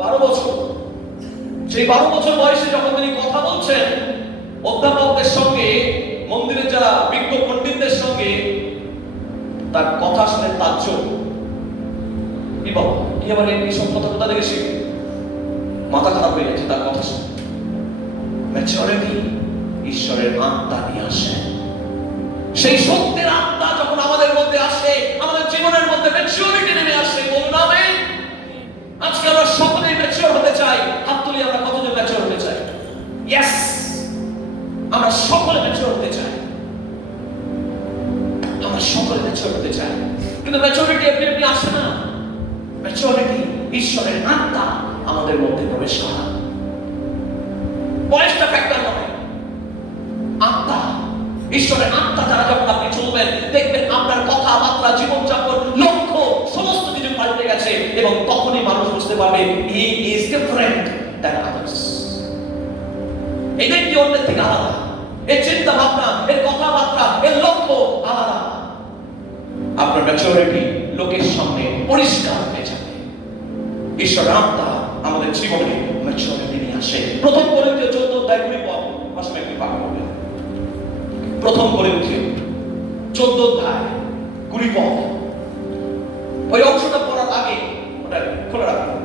12 বছর। সেই 12 বছর বয়সে যখন তিনি কথা বলছেন অধ্যাপকদের সঙ্গে, মন্দিরের যারা বিজ্ঞ পণ্ডিতদের সঙ্গে, তার কথা শুনে তাজ্জব। কি বাবা, কি আবার এই সব কথা কোথা থেকে শিখে? মাথা খারাপ হয়ে গেছে তার কথা শুনে। ম্যাচুরিটি ঈশ্বরের আত্মা নিয়ে আসেন। সেই সত্যের আত্মা যখন আমাদের মধ্যে আসে, আমাদের জীবনের মধ্যে ম্যাচুরিটি নেমে আসে। বলুন আমেন। আজকে আমরা সকলেই ম্যাচিওর হতে চাই। হাত তুলি, আমরা কতজন ম্যাচিওর হতে চাই? ইয়েস, আমরা সকলে ম্যাচিওর হতে চাই। আমরা সকলে ম্যাচিওর হতে চাই, কিন্তু ম্যাচুরিটি এমনি এমনি আসে না। ম্যাচুরিটি ঈশ্বরের আত্মা আমাদের মধ্যে প্রবেশ করা। বয়সটা ফ্যাক্টর নয়, আত্মা, ঈশ্বরের আত্মা দ্বারা যখন আপনি চলবেন, দেখবেন আপনার কথাবার্তা, জীবনযাপন, লক্ষ্য সমস্ত কিছু পাল্টে গেছে, এবং তখনই মানুষ বুঝতে পারবে he is different than others. এই ব্যক্তি অন্যের থেকে আলাদা, এর চিন্তা ভাবনা, এর কথাবার্তা, এর লক্ষ্য আলাদা। আপনার ম্যাচুরিটি লোকের সামনে পরিষ্কার হয়ে যাবে। ঈশ্বরের আত্মা আমাদের জীবনে ম্যাচুরিটি নিয়ে আসে। প্রথম করিন্থীয় 14 অধ্যায় 20 পদ, আসলে একটু পাঠ করবেন। প্রথম করিন্থীয় 14 অধ্যায় 20 পদ। ওই অংশটা পড়ার আগে, ওটা খোলা রাখুন।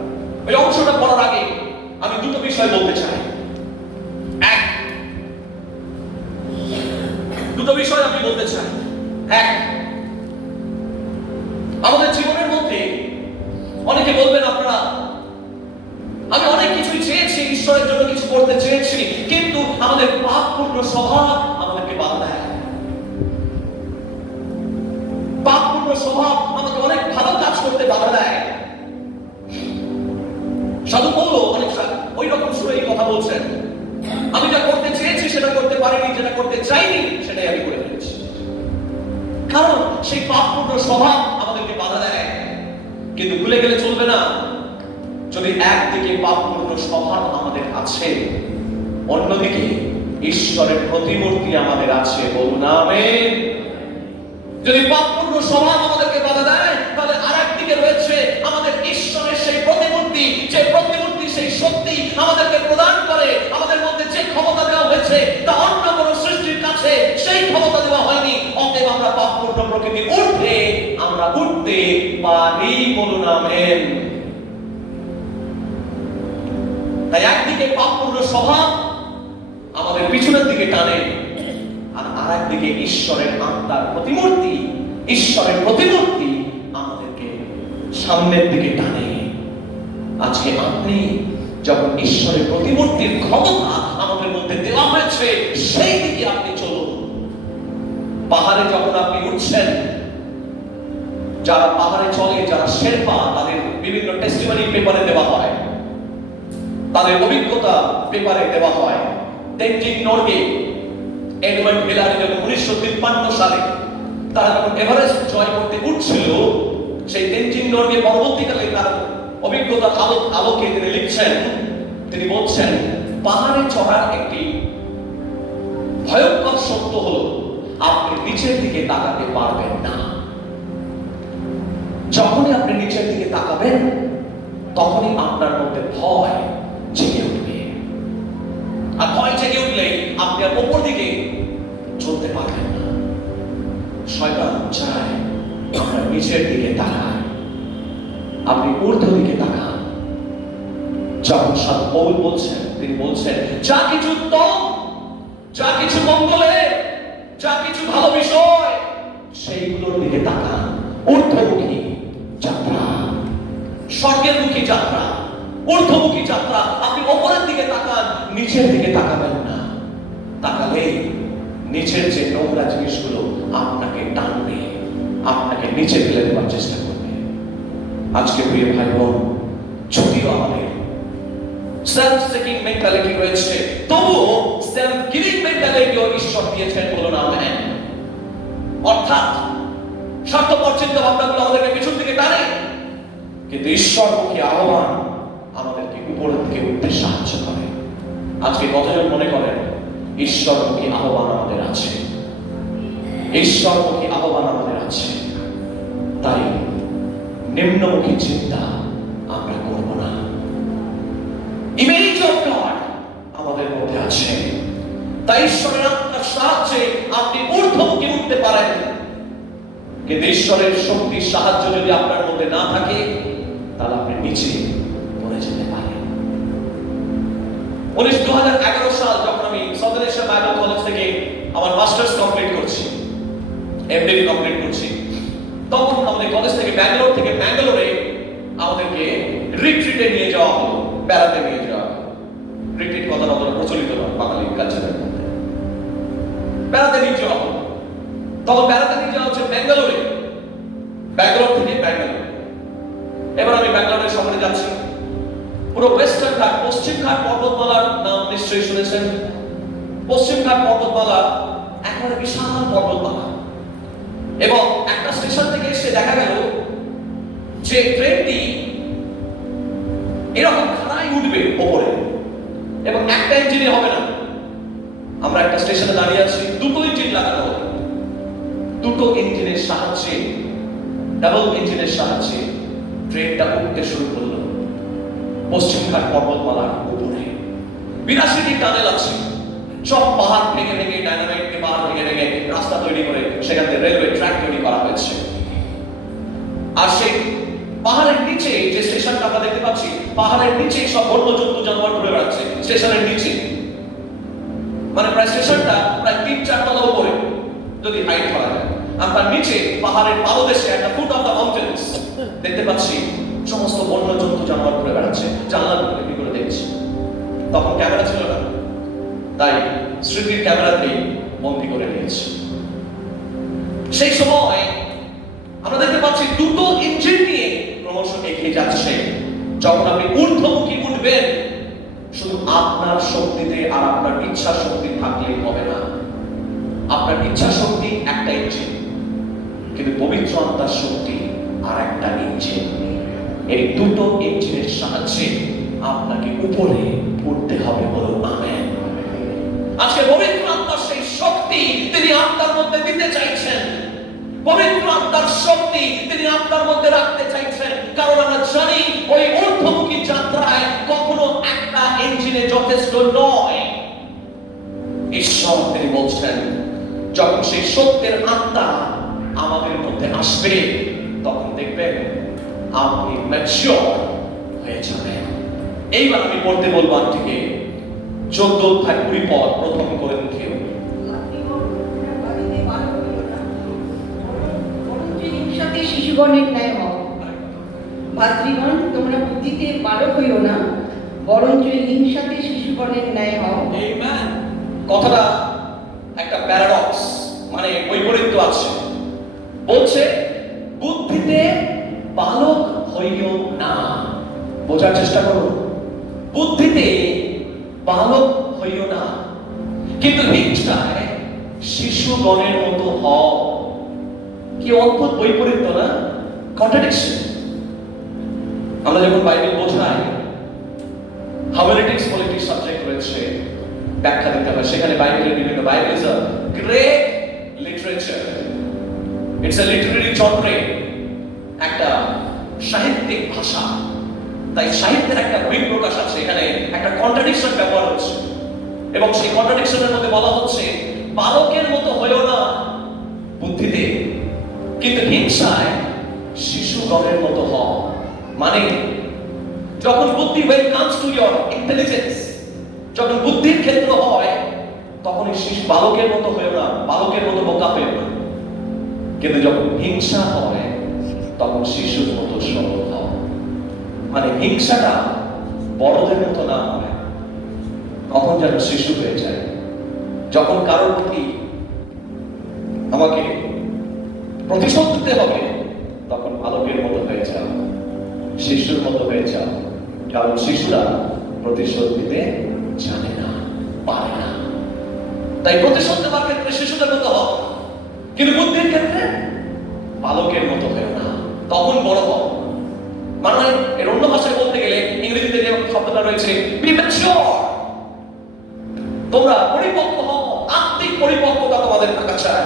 ওই অংশটা পড়ার আগে আমি দুটো বিষয় বলতে চাই। দুটো বিষয় আমি বলতে চাই। এক, আমাদের জীবনের মধ্যে অনেকে বলবেন আপনারা, আমি অনেক কিছুই চেয়েছি, ঈশ্বরের জন্য কিছু করতে চেয়েছি, কিন্তু আমাদের পাপপূর্ণ স্বভাব আমাদেরকে বাধা দেয়। পাপপূর্ণ স্বভাব আমাকে অনেক ভালো কাজ করতে বাধা দেয়। সাধু বললো অনেক ওই রকম সুরে এই কথা বলছেন, আমি যা করতে চেয়েছি সেটা করতে পারিনি, যেটা করতে চাইনি সেটাই আমি করে ফেলেছি। কারণ সেই পাপপূর্ণ স্বভাব আমাদেরকে বাধা দেয়। কিন্তু ভুলে গেলে চলবে না, যদি একদিকে পাপপূর্ণ স্বভাব আমাদের আছে, অন্যদিকে ঈশ্বরের প্রতিমূর্তি আমাদের আছে। বলুন আমেন। যদি পাপপূর্ণ স্বভাব আমাদেরকে বাধা দেয়, তাহলে আরেকদিকে রয়েছে আমাদের ঈশ্বরের সেই প্রতিমূর্তি, যে প্রতিমূর্তি সেই শক্তি আমাদেরকে প্রদান করে। আমাদের মধ্যে যে ক্ষমতা দেওয়া হয়েছে তা অন্য কোনো সৃষ্টির কাছে সেই ক্ষমতা দেওয়া হয়নি। অতএব আমরা পাপপূর্ণ প্রকৃতির ঊর্ধ্বে আমরা উঠতে পারি। বলুন আমেন। তাই একদিকে পাপপূর্ণ স্বভাব আমাদের পিছনের দিকে টানে, আর আরেকদিকে ঈশ্বরের আত্মার প্রতিমূর্তি, ঈশ্বরের প্রতিমূর্তি আমাদেরকে সামনের দিকে টানে। আজকে আপনি যখন ঈশ্বরের প্রতিমূর্তির ক্ষমতা আমাদের মধ্যে দেওয়া হয়েছে, সেই দিকে আপনি চলুন। পাহাড়ে যখন আপনি উঠছেন, যারা পাহাড়ে চলে, যারা শেরপা, তাদের বিভিন্ন টেস্টিমনি পেপারে দেওয়া হয়, তাদের অভিজ্ঞতা পেপারে দেওয়া হয়। তেনজিং নরগে, এডওয়ার্ড হিলারি যখন 1953 সালে তারা যখন এভারেস্ট জয় করতে উঠছিল, সেই তেনজিং নরগে পরবর্তীকালে তার অভিজ্ঞতার আলোকে তিনি লিখছেন, তিনি বলছেন, পাহাড়ে চড়ার একটি ভয়ঙ্কর সত্য হলো আপনি নিচের দিকে তাকাতে পারবেন না। যখনই আপনি নিচের দিকে তাকাবেন, তখনই আপনার মধ্যে ভয় জেগে উঠবে। আর ভয় জেগে উঠলে আপনি আর উপর দিকে চলতে পারবেন না। শয়তান চায় আমরা নিচের দিকে তাকাই, আপনি ঊর্ধ্ব দিকে তাকান। যখন সাধু পৌল বলছেন, তিনি বলছেন, যা কিছু উত্তম, যা কিছু মঙ্গলের, যা কিছু ভালো বিষয়, সেইগুলোর দিকে তাকান। ঊর্ধ্বমুখী যাত্রা, স্বর্গের মুখী যাত্রা, ঊর্ধ্বমুখী যাত্রা। আপনি উপরের দিকে তাকান, নিচের দিকে তাকাবেন না। তাকালে নিচের যে নোংরা জিনিসগুলো আপনাকে টানবে, আপনাকে নিচে ফেলে দেওয়ার চেষ্টা করবে। আজকে প্রিয় ভাই বোন, যদিও আমাদের সেলফ সিকিং মেন্টালিটি রয়েছে, তবুও সেলফ গিভিং মেন্টালিটিও ঈশ্বর দিয়েছেন। বলুন আমেন। অর্থাৎ স্বার্থপর চিন্তা ভাবনাগুলো আমাদেরকে পিছন দিকে টানে, কিন্তু ঈশ্বরমুখী আহ্বান আমাদেরকে উপরের দিকে উঠতে সাহায্য করে। আজকে কতজন মনে করেন ঈশ্বরমুখী আহ্বান আমাদের আছে? ঈশ্বরমুখী আহ্বান আমাদের আছে, তাই নিম্নমুখী চিন্তা আমরা করব না। ইমেজ অফ গড আমাদের মধ্যে আছে, তাই ঈশ্বরের আত্মার সাহায্যে আপনি ঊর্ধ্বমুখী উঠতে পারেন। কিন্তু ঈশ্বরের শক্তির সাহায্য যদি আপনার মধ্যে না থাকে, তাহলে আপনি নিচে পড়ে যেতে পারেন। 2011 সাল যখন আমি southern Asia Bible college MBA complete করছি, তখন আমাদের কলেজ থেকে ব্যাঙ্গালোরে আমাদেরকে রিট্রিটে নিয়ে যাওয়া হলো, বেড়াতে নিয়ে যাওয়া হলো। রিট্রিট কথাটা অতটা প্রচলিত নয় বাঙালি কালচারের মধ্যে। বেড়াতে নিয়ে যাওয়া হলো, তখন বেড়াতে নিয়ে যাওয়া হচ্ছে ব্যাঙ্গালোর থেকে ব্যাঙ্গালোর। এবার আমি ব্যাঙ্গালোরের শহরে যাচ্ছি। পুরো ওয়েস্টার্ন ঘাট, পশ্চিম ঘাট পর্বতমালার নাম নিশ্চয়ই শুনেছেন। পশ্চিম ঘাট পর্বতমালা একেবারে বিশাল পর্বতমালা, এবং একটা স্টেশন থেকে এসে দেখা গেল যে ট্রেনটি এরকম খাড়াই উঠবে ওপরে, এবং একটা ইঞ্জিনে হবে না। আমরা একটা স্টেশনে দাঁড়িয়ে আছি, দুটো ইঞ্জিন লাগানো হবে। দুটো ইঞ্জিনের সাহায্যে, ডাবল ইঞ্জিনের সাহায্যে ট্রেনটা উঠতে শুরু করলো পশ্চিমঘাট পর্বতমালার উপরে। 82টি টানেল আছে, সব পাহাড় ভেঙে ভেঙে, ডায়নামাইটকে পাহাড় ভেঙে ভেঙে রাস্তা তৈরি করে সেখানে রেলওয়ে ট্র্যাক তৈরি করা হয়েছে। আর সেই পাহাড়ের নিচে যে স্টেশনটা আমরা দেখতে পাচ্ছি, পাহাড়ের নিচে সব বন্য জন্তু জানোয়ার ঘুরে বেড়াচ্ছে স্টেশনের নিচে। মানে প্রায় স্টেশনটা প্রায় 3-4 তলা উপরে যদি হাইট করা যায়, আর তার নিচে পাহাড়ের পাদদেশে একটা ফুট অফ দ্য মাউন্টেন্স দেখতে পাচ্ছি সমস্ত বন্য জন্তু জানোয়ার ঘুরে বেড়াচ্ছে। জানলার কি করে দেখছি, তখন ক্যামেরা ছিল না, তাই স্মৃতির ক্যামেরাতেই বন্দী করে নিয়েছি। সেই সময় আমরা দেখতে পাচ্ছি দুটো ইঞ্জিন নিয়ে ক্রমশ এগিয়ে যাচ্ছে। যখন আপনি ঊর্ধ্বমুখী উঠবেন, শুধু আপনার শক্তিতে আর আপনার ইচ্ছা শক্তি থাকলেই হবে না। আপনার ইচ্ছা শক্তি একটা ইঞ্জিন, কিন্তু পবিত্র আত্মার শক্তি আর একটা ইঞ্জিন। এই দুটো ইঞ্জিনের সাহায্যে আপনাকে উপরে উঠতে হবে। বলুন আমেন। আজকে পবিত্র আত্মার সেই শক্তি তিনি আপনার মধ্যে দিতে চাইছেন। পবিত্র আত্মার শক্তি তিনি আপনার মধ্যে রাখতে চাইছেন, কারণ আমরা জানি ওই ঊর্ধ্বমুখী যাত্রায় কখনো একটা ইঞ্জিনে যথেষ্ট নয়। ঈশ্বর তিনি বলছেন, যখন সেই সত্যের আত্মা আমাদের মধ্যে আসবে, তখন দেখবেন আপনি ম্যাচিওর হয়ে যাবেন। এইবার আমি পড়তে বলবো আজকে 14-20 পদ, প্রথম করিন্থীয়। শিশুগণের ন্যায় হও। ভাতৃগণ, তোমরা বুদ্ধিতে বালক হইও না, বরঞ্চ হিংসাতে শিশুগণের ন্যায় হও। আমেন। কথাটা একটা প্যারাডক্স, মানে বৈপরীত্য আছে। বলছে বুদ্ধিতে বালক হইও না। বোঝার চেষ্টা করুন, বুদ্ধিতে বালক হইও না, কিন্তু হিংসায় শিশুগণের মতো হও। কি অদ্ভুত বৈপরীত্য না, কন্ট্রাডিকশন। আমরা যখন বাইবেল বোঝাই, হার্মেনেটিক্স বলে একটি সাবজেক্ট রয়েছে, ব্যাখ্যা দিতে হয়। সেখানে বাইবেলের বিভিন্ন, Bible is a great literature, it's a literary genre, একটা সাহিত্যিক ভাষা। তাই সাহিত্যের একটা বহিঃপ্রকাশ আছে, এখানে একটা কন্ট্রাডিকশন ব্যবহার হচ্ছে, এবং সেই কন্ট্রাডিকশনের মধ্যে বলা হচ্ছে বালকের মতো হইও না বুদ্ধিতে, কিন্তু হিংসায় শিশুগণের মতো হও। মানে যখন বুদ্ধি, when it comes to your intelligence, যখন বুদ্ধির ক্ষেত্র হয়, তখন বালকের মতো হইও না, বালকের মতো বোকা হইও না। কিন্তু যখন হিংসা হয়, তখন শিশুর মতো সরল হও। মানে হিংসাটা বড়দের মতো না হয়, তখন যেন শিশু হয়ে যায়। যখন কারোর প্রতি আমাকে প্রতিশোধ দিতে হবে, তখন বালকের মতো হয়ে যাও, শিশুর মতো হয়ে যাও। কারণ শিশুরা প্রতিশোধ দিতে জানে না, পারে না। তাই প্রতিশোধ দেওয়ার ক্ষেত্রে শিশুদের মতো হও, কিন্তু বুদ্ধির ক্ষেত্রে বালকের মতো হয়ে না, তখন বড় হও। মানে এর অন্য ভাষায় বলতে গেলে, ইংরেজিতে যে শব্দটা রয়েছে বি ম্যাচিওর, তোমরা পরিপক্ক হও। আত্মিক পরিপক্কতা তোমাদের থাকা চাই।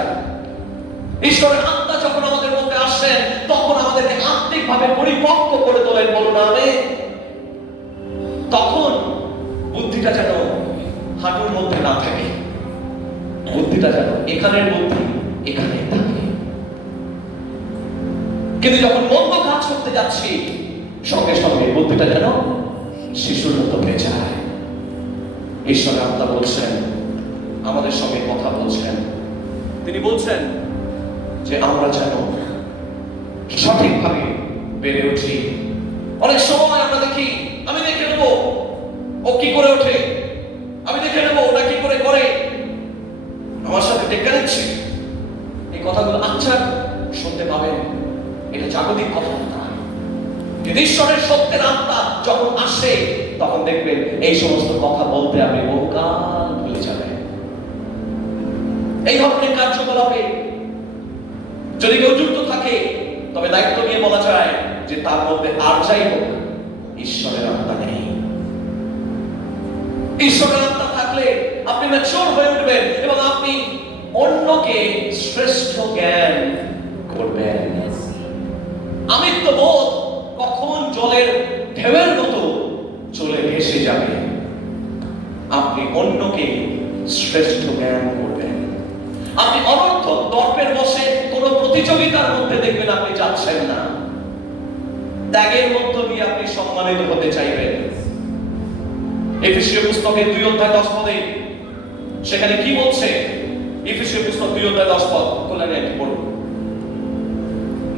ঈশ্বরের আত্মা যখন আমাদের মধ্যে আসেন, তখন আমাদেরকে আত্মিকভাবে পরিপক্ক করে তোলেন। বলুন আমেন। তখন বুদ্ধিটা যেন হাঁটুর মধ্যে না থাকে, বুদ্ধিটা যেন এখানের বুদ্ধি এখানে থাকে। কিন্তু যখন মন্দ কাজ করতে যাচ্ছি, সঙ্গে সঙ্গে বুদ্ধিটা যেন শিশুর মতো হয়ে যায়। ঈশ্বরের আত্মা বলছেন, আমাদের সঙ্গে কথা বলছেন। তিনি বলছেন যে আমরা যেন সঠিকভাবে বেড়ে উঠি। অনেক সময় আমরা দেখি, আমি দেখে নেবো ও কি করে ওঠে, আমি দেখে নেবো ওটা কি করে করে, আমার সাথে টেক্কা দিচ্ছে। এই কথাগুলো আচ্ছা শুনতে পাবেন, এটা জাগতিক কথাবার্তা। কিন্তু ঈশ্বরের সত্যের আত্মা যখন আসে তখন দেখবেন এই সমস্ত কথা বলতে আপনি বহুকাল ভুলে যাবেন। এই ধরনের কার্যকলাপে যদি কেউ যুক্ত থাকে তবে দায়িত্ব নিয়ে বলা যায় যে তার মধ্যে আর যাই হোক ঈশ্বরের আত্মা নেই। ঈশ্বরের আত্মা থাকলে আপনি ম্যাচিউর হয়ে উঠবেন এবং আপনি অন্যকে শ্রেষ্ঠ জ্ঞান করবেন। আমিত্ববোধ কখন জলের ঢেউয়ের মতো চলে ভেসে যাবে, আপনি অন্যকে শ্রেষ্ঠ জ্ঞান করবেন। আপনি অনর্থক দর্পের বসে কোন প্রতিযোগিতার মধ্যে দেখবেন আপনি যাচ্ছেন না, ত্যাগের মধ্য দিয়ে আপনি সম্মানিত হতে চাইবেন। এফেসীয় পুস্তকের 2:10 সেখানে কি বলছে? এফেসীয় পুস্তক 2:10 খোলেন, একটু পড়ুন।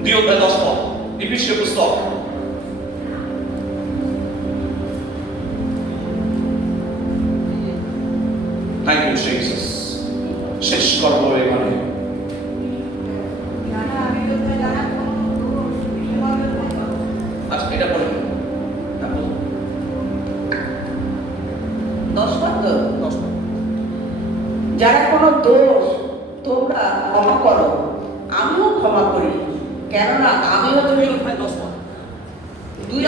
2:10 এফেসীয় পুস্তক। Thank you Jesus. শেষ করবো এবারে। আচ্ছা, এটা বলেন। 10 পদ। যারা কোনো দোষ তোমরা ক্ষমা করো, আমিও ক্ষমা করি, কেননা আমিও তুমি 10 পদ। 2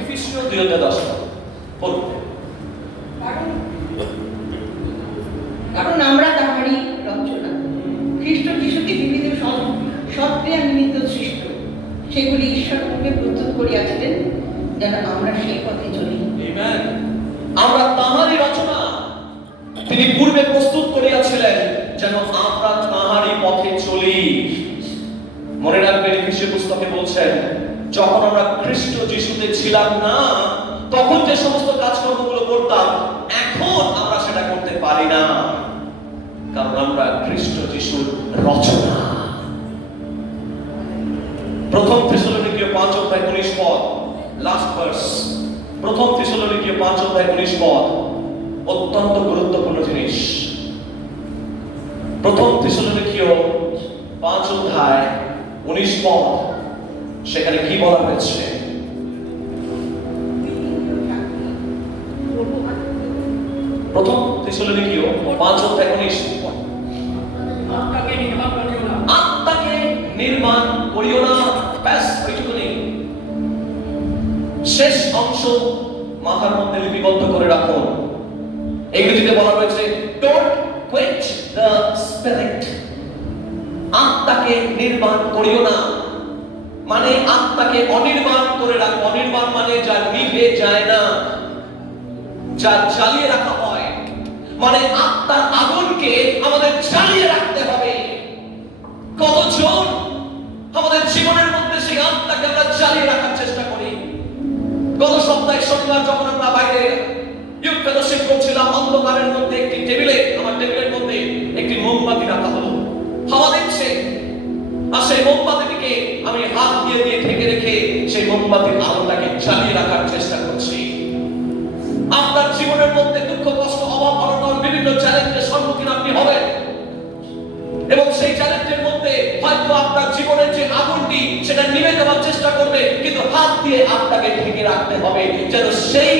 এফেসীয় 2:10 পড়ুন। কারণ আমরা তাহারই রচনা, খ্রিস্ট যিশুকে বিবিধ সত্ত্বে নিমিত্ত সৃষ্ট, সেগুলি ঈশ্বর মুখে প্রস্তুত করিয়াছিলেন যেন আমরা সেই পথে চলি। আমেন। আমরা তাহারই রচনা, তিনি পূর্বে প্রস্তুত করিয়াছিলেন যেন আমরা তাহারই পথে চলি। মনে রাখবেন, এফেসীয় পুস্তকে বলছেন যখন আমরা খ্রিস্ট যিশুতে ছিলাম না তখন যে সমস্ত কাজকর্মগুলো করতাম, এখন আমরা সেটা করতে পারি না, কারণ আমরা খ্রিস্ট যিশুর রচনা। প্রথম থেসলোনিকীয় 5:19 লাস্ট ভার্স। প্রথম থেসলোনিকীয় 5:19 অত্যন্ত গুরুত্বপূর্ণ জিনিস। প্রথম থেসলোনিকীয় 5:19 সেখানে কি বলা হয়েছে? প্রথম থেসলোনিকীয় 5:19 আত্মাকে নির্মাণ করিও না। ব্যাস ওইটুকুনি। শেষ অংশ মাথার মধ্যে লিপিবদ্ধ করে রাখুন। ইংরেজিতে বলা হয়েছে ডোন্ট কোয়েঞ্চ দ্য স্পিরিট। আত্মাকে নির্মাণ করিও না, মানে আত্মাকে অনির্বাণ করে রাখো। অনির্বাণ মানে যা নিভে যায় না, যা জ্বালিয়ে রাখা হয়, মানে আত্মার আগুনকে আমাদের জ্বালিয়ে রাখতে হবে। কতজন আমাদের জীবনের মধ্যে সেই আত্মাকে আমরা জ্বালিয়ে রাখার চেষ্টা করি? গত সপ্তাহে শনিবার যখন আমরা বাইরে ইউথ ফেলোশিপ করছিলাম, অন্ধকারের মধ্যে একটি টেবিলে, আমার টেবিলের মধ্যে একটি মোমবাতি রাখা হলো। হাওয়া দিচ্ছে, আর সেই মোমবাতিটিকে আমি হাত দিয়ে ঢেকে রেখে সেই মোমবাতির আলোটাকে জ্বালিয়ে রাখার চেষ্টা করছি। আপনার জীবনের মধ্যে দুঃখ, কষ্ট, অভাব, অনটন, বিভিন্ন চ্যালেঞ্জের সম্মুখীন আপনি হবেন, এবং সেই চ্যালেঞ্জের মধ্যে হয়তো আপনার জীবনের যে আগুনটি সেটা নিভে যাওয়ার চেষ্টা করবে, কিন্তু হাত দিয়ে আপনাকে ঢেকে রাখতে হবে যেন সেই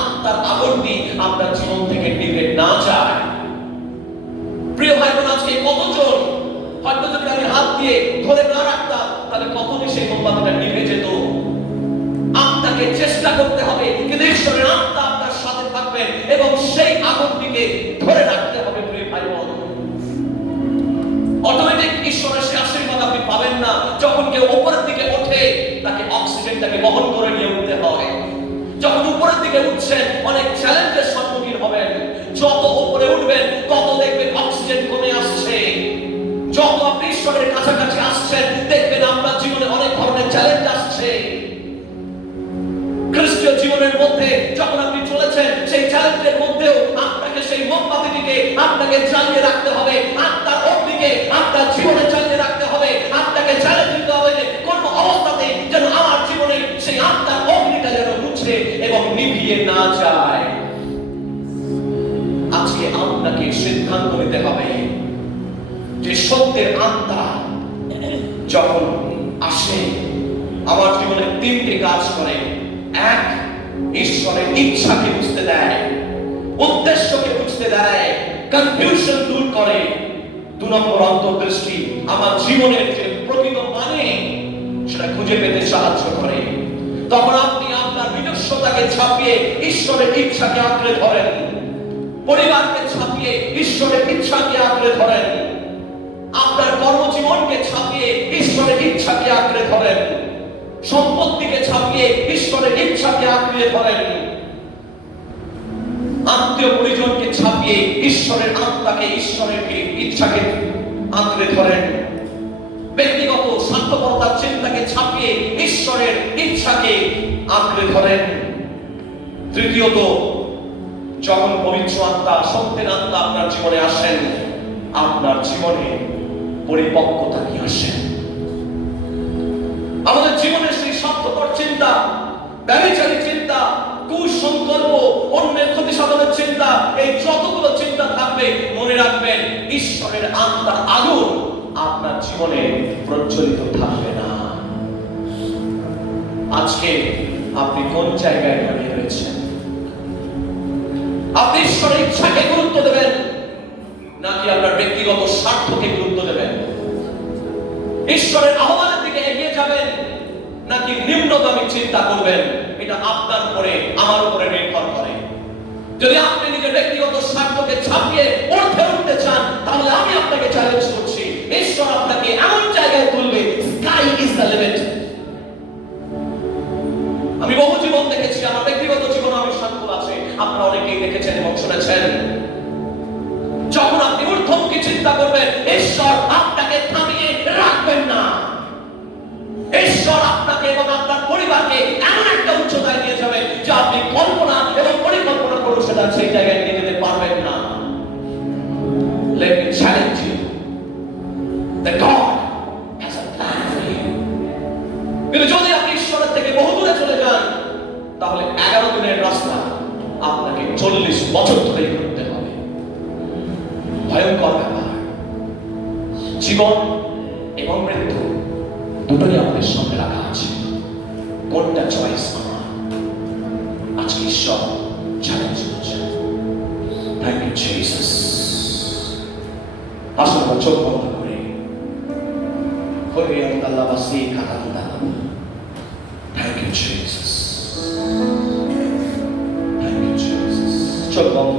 আত্মার আগুনটি আপনার জীবন থেকে নিভে না যায়। প্রিয় ভাই বোন, আজকে কতজন হয়তো যদি আমি হাত দিয়ে ধরে না রাখতাম তাহলে কখনই সেই মোমবাতিটা নিভে যেত। আপনাকে চেষ্টা করতে হবে, কিন্তু ঈশ্বরের আত্মা আপনার সাথে থাকবেন এবং সেই আগুনটিকে ধরে রাখতে হবে। প্রিয় ভাই বোন, অটোমেটিক ঈশ্বরের সেই আশীর্বাদ আপনি পাবেন না। যখন কেউ উপরের দিকে ওঠে তাকে অক্সিজেনটাকে বহন করে নিয়ে উঠতে হয়। যখন উপরের দিকে উঠছেন অনেক চ্যালেঞ্জের সম্মুখীন হবেন। যত উপরে উঠবেন তত দেখবেন অক্সিজেন কমে আসছে। যত আপনি ঈশ্বরের কাছাকাছি আসছেন দেখবেন আপনার জীবনে অনেক ধরনের চ্যালেঞ্জ আসছে। খ্রিস্টীয় জীবনের মধ্যে যখন আপনি চলেছেন সেই চ্যালেঞ্জের মধ্যেও আপনাকে সেই মোমবাতিটিকে আপনাকে জ্বালিয়ে রাখতে হবে। আত্মার অগ্নিকে শক্তিকে আপনার জীবনে চালিয়ে রাখতে হবে। আপনাকে চ্যালেঞ্জ দিতে হবে যে কোন অবস্থাতে যেন আমার জীবনে সেই আত্মার অগ্নিটা যেন বুঝে এবং নিভিয়ে না যায়। আজকে আপনাকে সিদ্ধান্ত নিতে হবে যে সত্যের আত্মা যখন আসে আমার জীবনে তিনটি কাজ করে। এক, ঈশ্বরের ইচ্ছাকে বুঝতে দেয়, উদ্দেশ্যকে বুঝতে দেয়, কনফিউশন দূর করে। 2 নম্বর, অন্তর্দৃষ্টি, আমার জীবনের যে প্রকৃত মানে সেটা খুঁজে পেতে সাহায্য করে। তখন আপনি আপনার নিজস্বতাকে ছাপিয়ে ঈশ্বরের ইচ্ছাকে আঁকড়ে ধরেন, পরিবারকে ছাপিয়ে ঈশ্বরের ইচ্ছাকে আঁকড়ে ধরেন, আপনার কর্মজীবনকে ছাপিয়ে ঈশ্বরের ইচ্ছাকে আঁকড়ে ধরেন, সম্পত্তিকে ছাপিয়ে ঈশ্বরের ইচ্ছাকে আঁকড়ে ধরেন, আত্মীয় পরিজনকে ছাপিয়ে ঈশ্বরের আত্মাকে, ঈশ্বরের ইচ্ছাকে আঁকড়ে ধরেন, ব্যক্তিগত স্বার্থপরতার চিন্তাকে ছাপিয়ে ঈশ্বরের ইচ্ছাকে আঁকড়ে ধরেন। তৃতীয়ত, যখন পবিত্র আত্মা, সত্যের আত্মা আপনার জীবনে আসেন, আপনার জীবনে পরিপক্কতা নিয়ে আসেন। আমাদের জীবনের সেই স্বার্থপর চিন্তা, ব্যভিচারী চিন্তা, কুসংকল্প, অন্যের ক্ষতি সাধনের চিন্তা, এই যতগুলো চিন্তা থাকবে, মনে রাখবেন ঈশ্বরের আত্মার আগুন আপনার জীবনে প্রজ্বলিত থাকবে না। আজকে আপনি কোন জায়গায় দাঁড়িয়ে রয়েছেন? আপনি ঈশ্বরের ইচ্ছাকে গুরুত্ব দেবেন নাকি আপনার ব্যক্তিগত স্বার্থকে গুরুত্ব দেবেন? ঈশ্বরের আহ্বানের দিকে এগিয়ে যাবেন নাকি নিম্নগামী চিন্তা করবেন? এটা আপনার উপরে, আমার উপরে নির্ভর করে। যদি আপনি নিজের ব্যক্তিগত স্বার্থকে ছাপিয়ে ঊর্ধ্বে উঠতে চান, তাহলে আমি আপনাকে চ্যালেঞ্জ করছি, ঈশ্বর আপনাকে এমন জায়গায় তুলবে, স্কাই ইজ দ্য লিমিট। আমি বহু জীবন দেখেছি, আমার ব্যক্তিগত জীবনে আমি সাক্ষ্য আছে, আপনারা অনেকেই দেখেছেন এবং শুনেছেন। যখন আপনি ঊর্ধ্বমুখী চিন্তা করবেন, ঈশ্বর আপনাকে থামিয়ে রাখবেন না। ঈশ্বর আপনাকে এবং আপনার পরিবারকে এমন একটা উচ্চতায় নিয়ে যাবেন যে আপনি কল্পনা এবং পরিকল্পনা করে সেটা সেই জায়গায় নিয়ে যেতে পারবেন না। Let me challenge you that God has a plan for you. কিন্তু যদি আপনি ঈশ্বরের থেকে বহু দূরে চলে যান, তাহলে 11 দিনের রাস্তা আপনাকে 40 বছর ধরে করতে হবে। ভয়ঙ্কর ব্যাপার। জীবন এবং মৃত্যু দুটোই আমাদের সামনে রাখা আছে। কোনটা চয়েস আমার? আজকে ঈশ্বর চ্যালেঞ্জ করছে। Thank you Jesus. আসলে চোখ বন্ধ করে আল্লাহ বাসি কথা বলতে। Thank you Jesus. Thank you Jesus. চোখ বন্ধ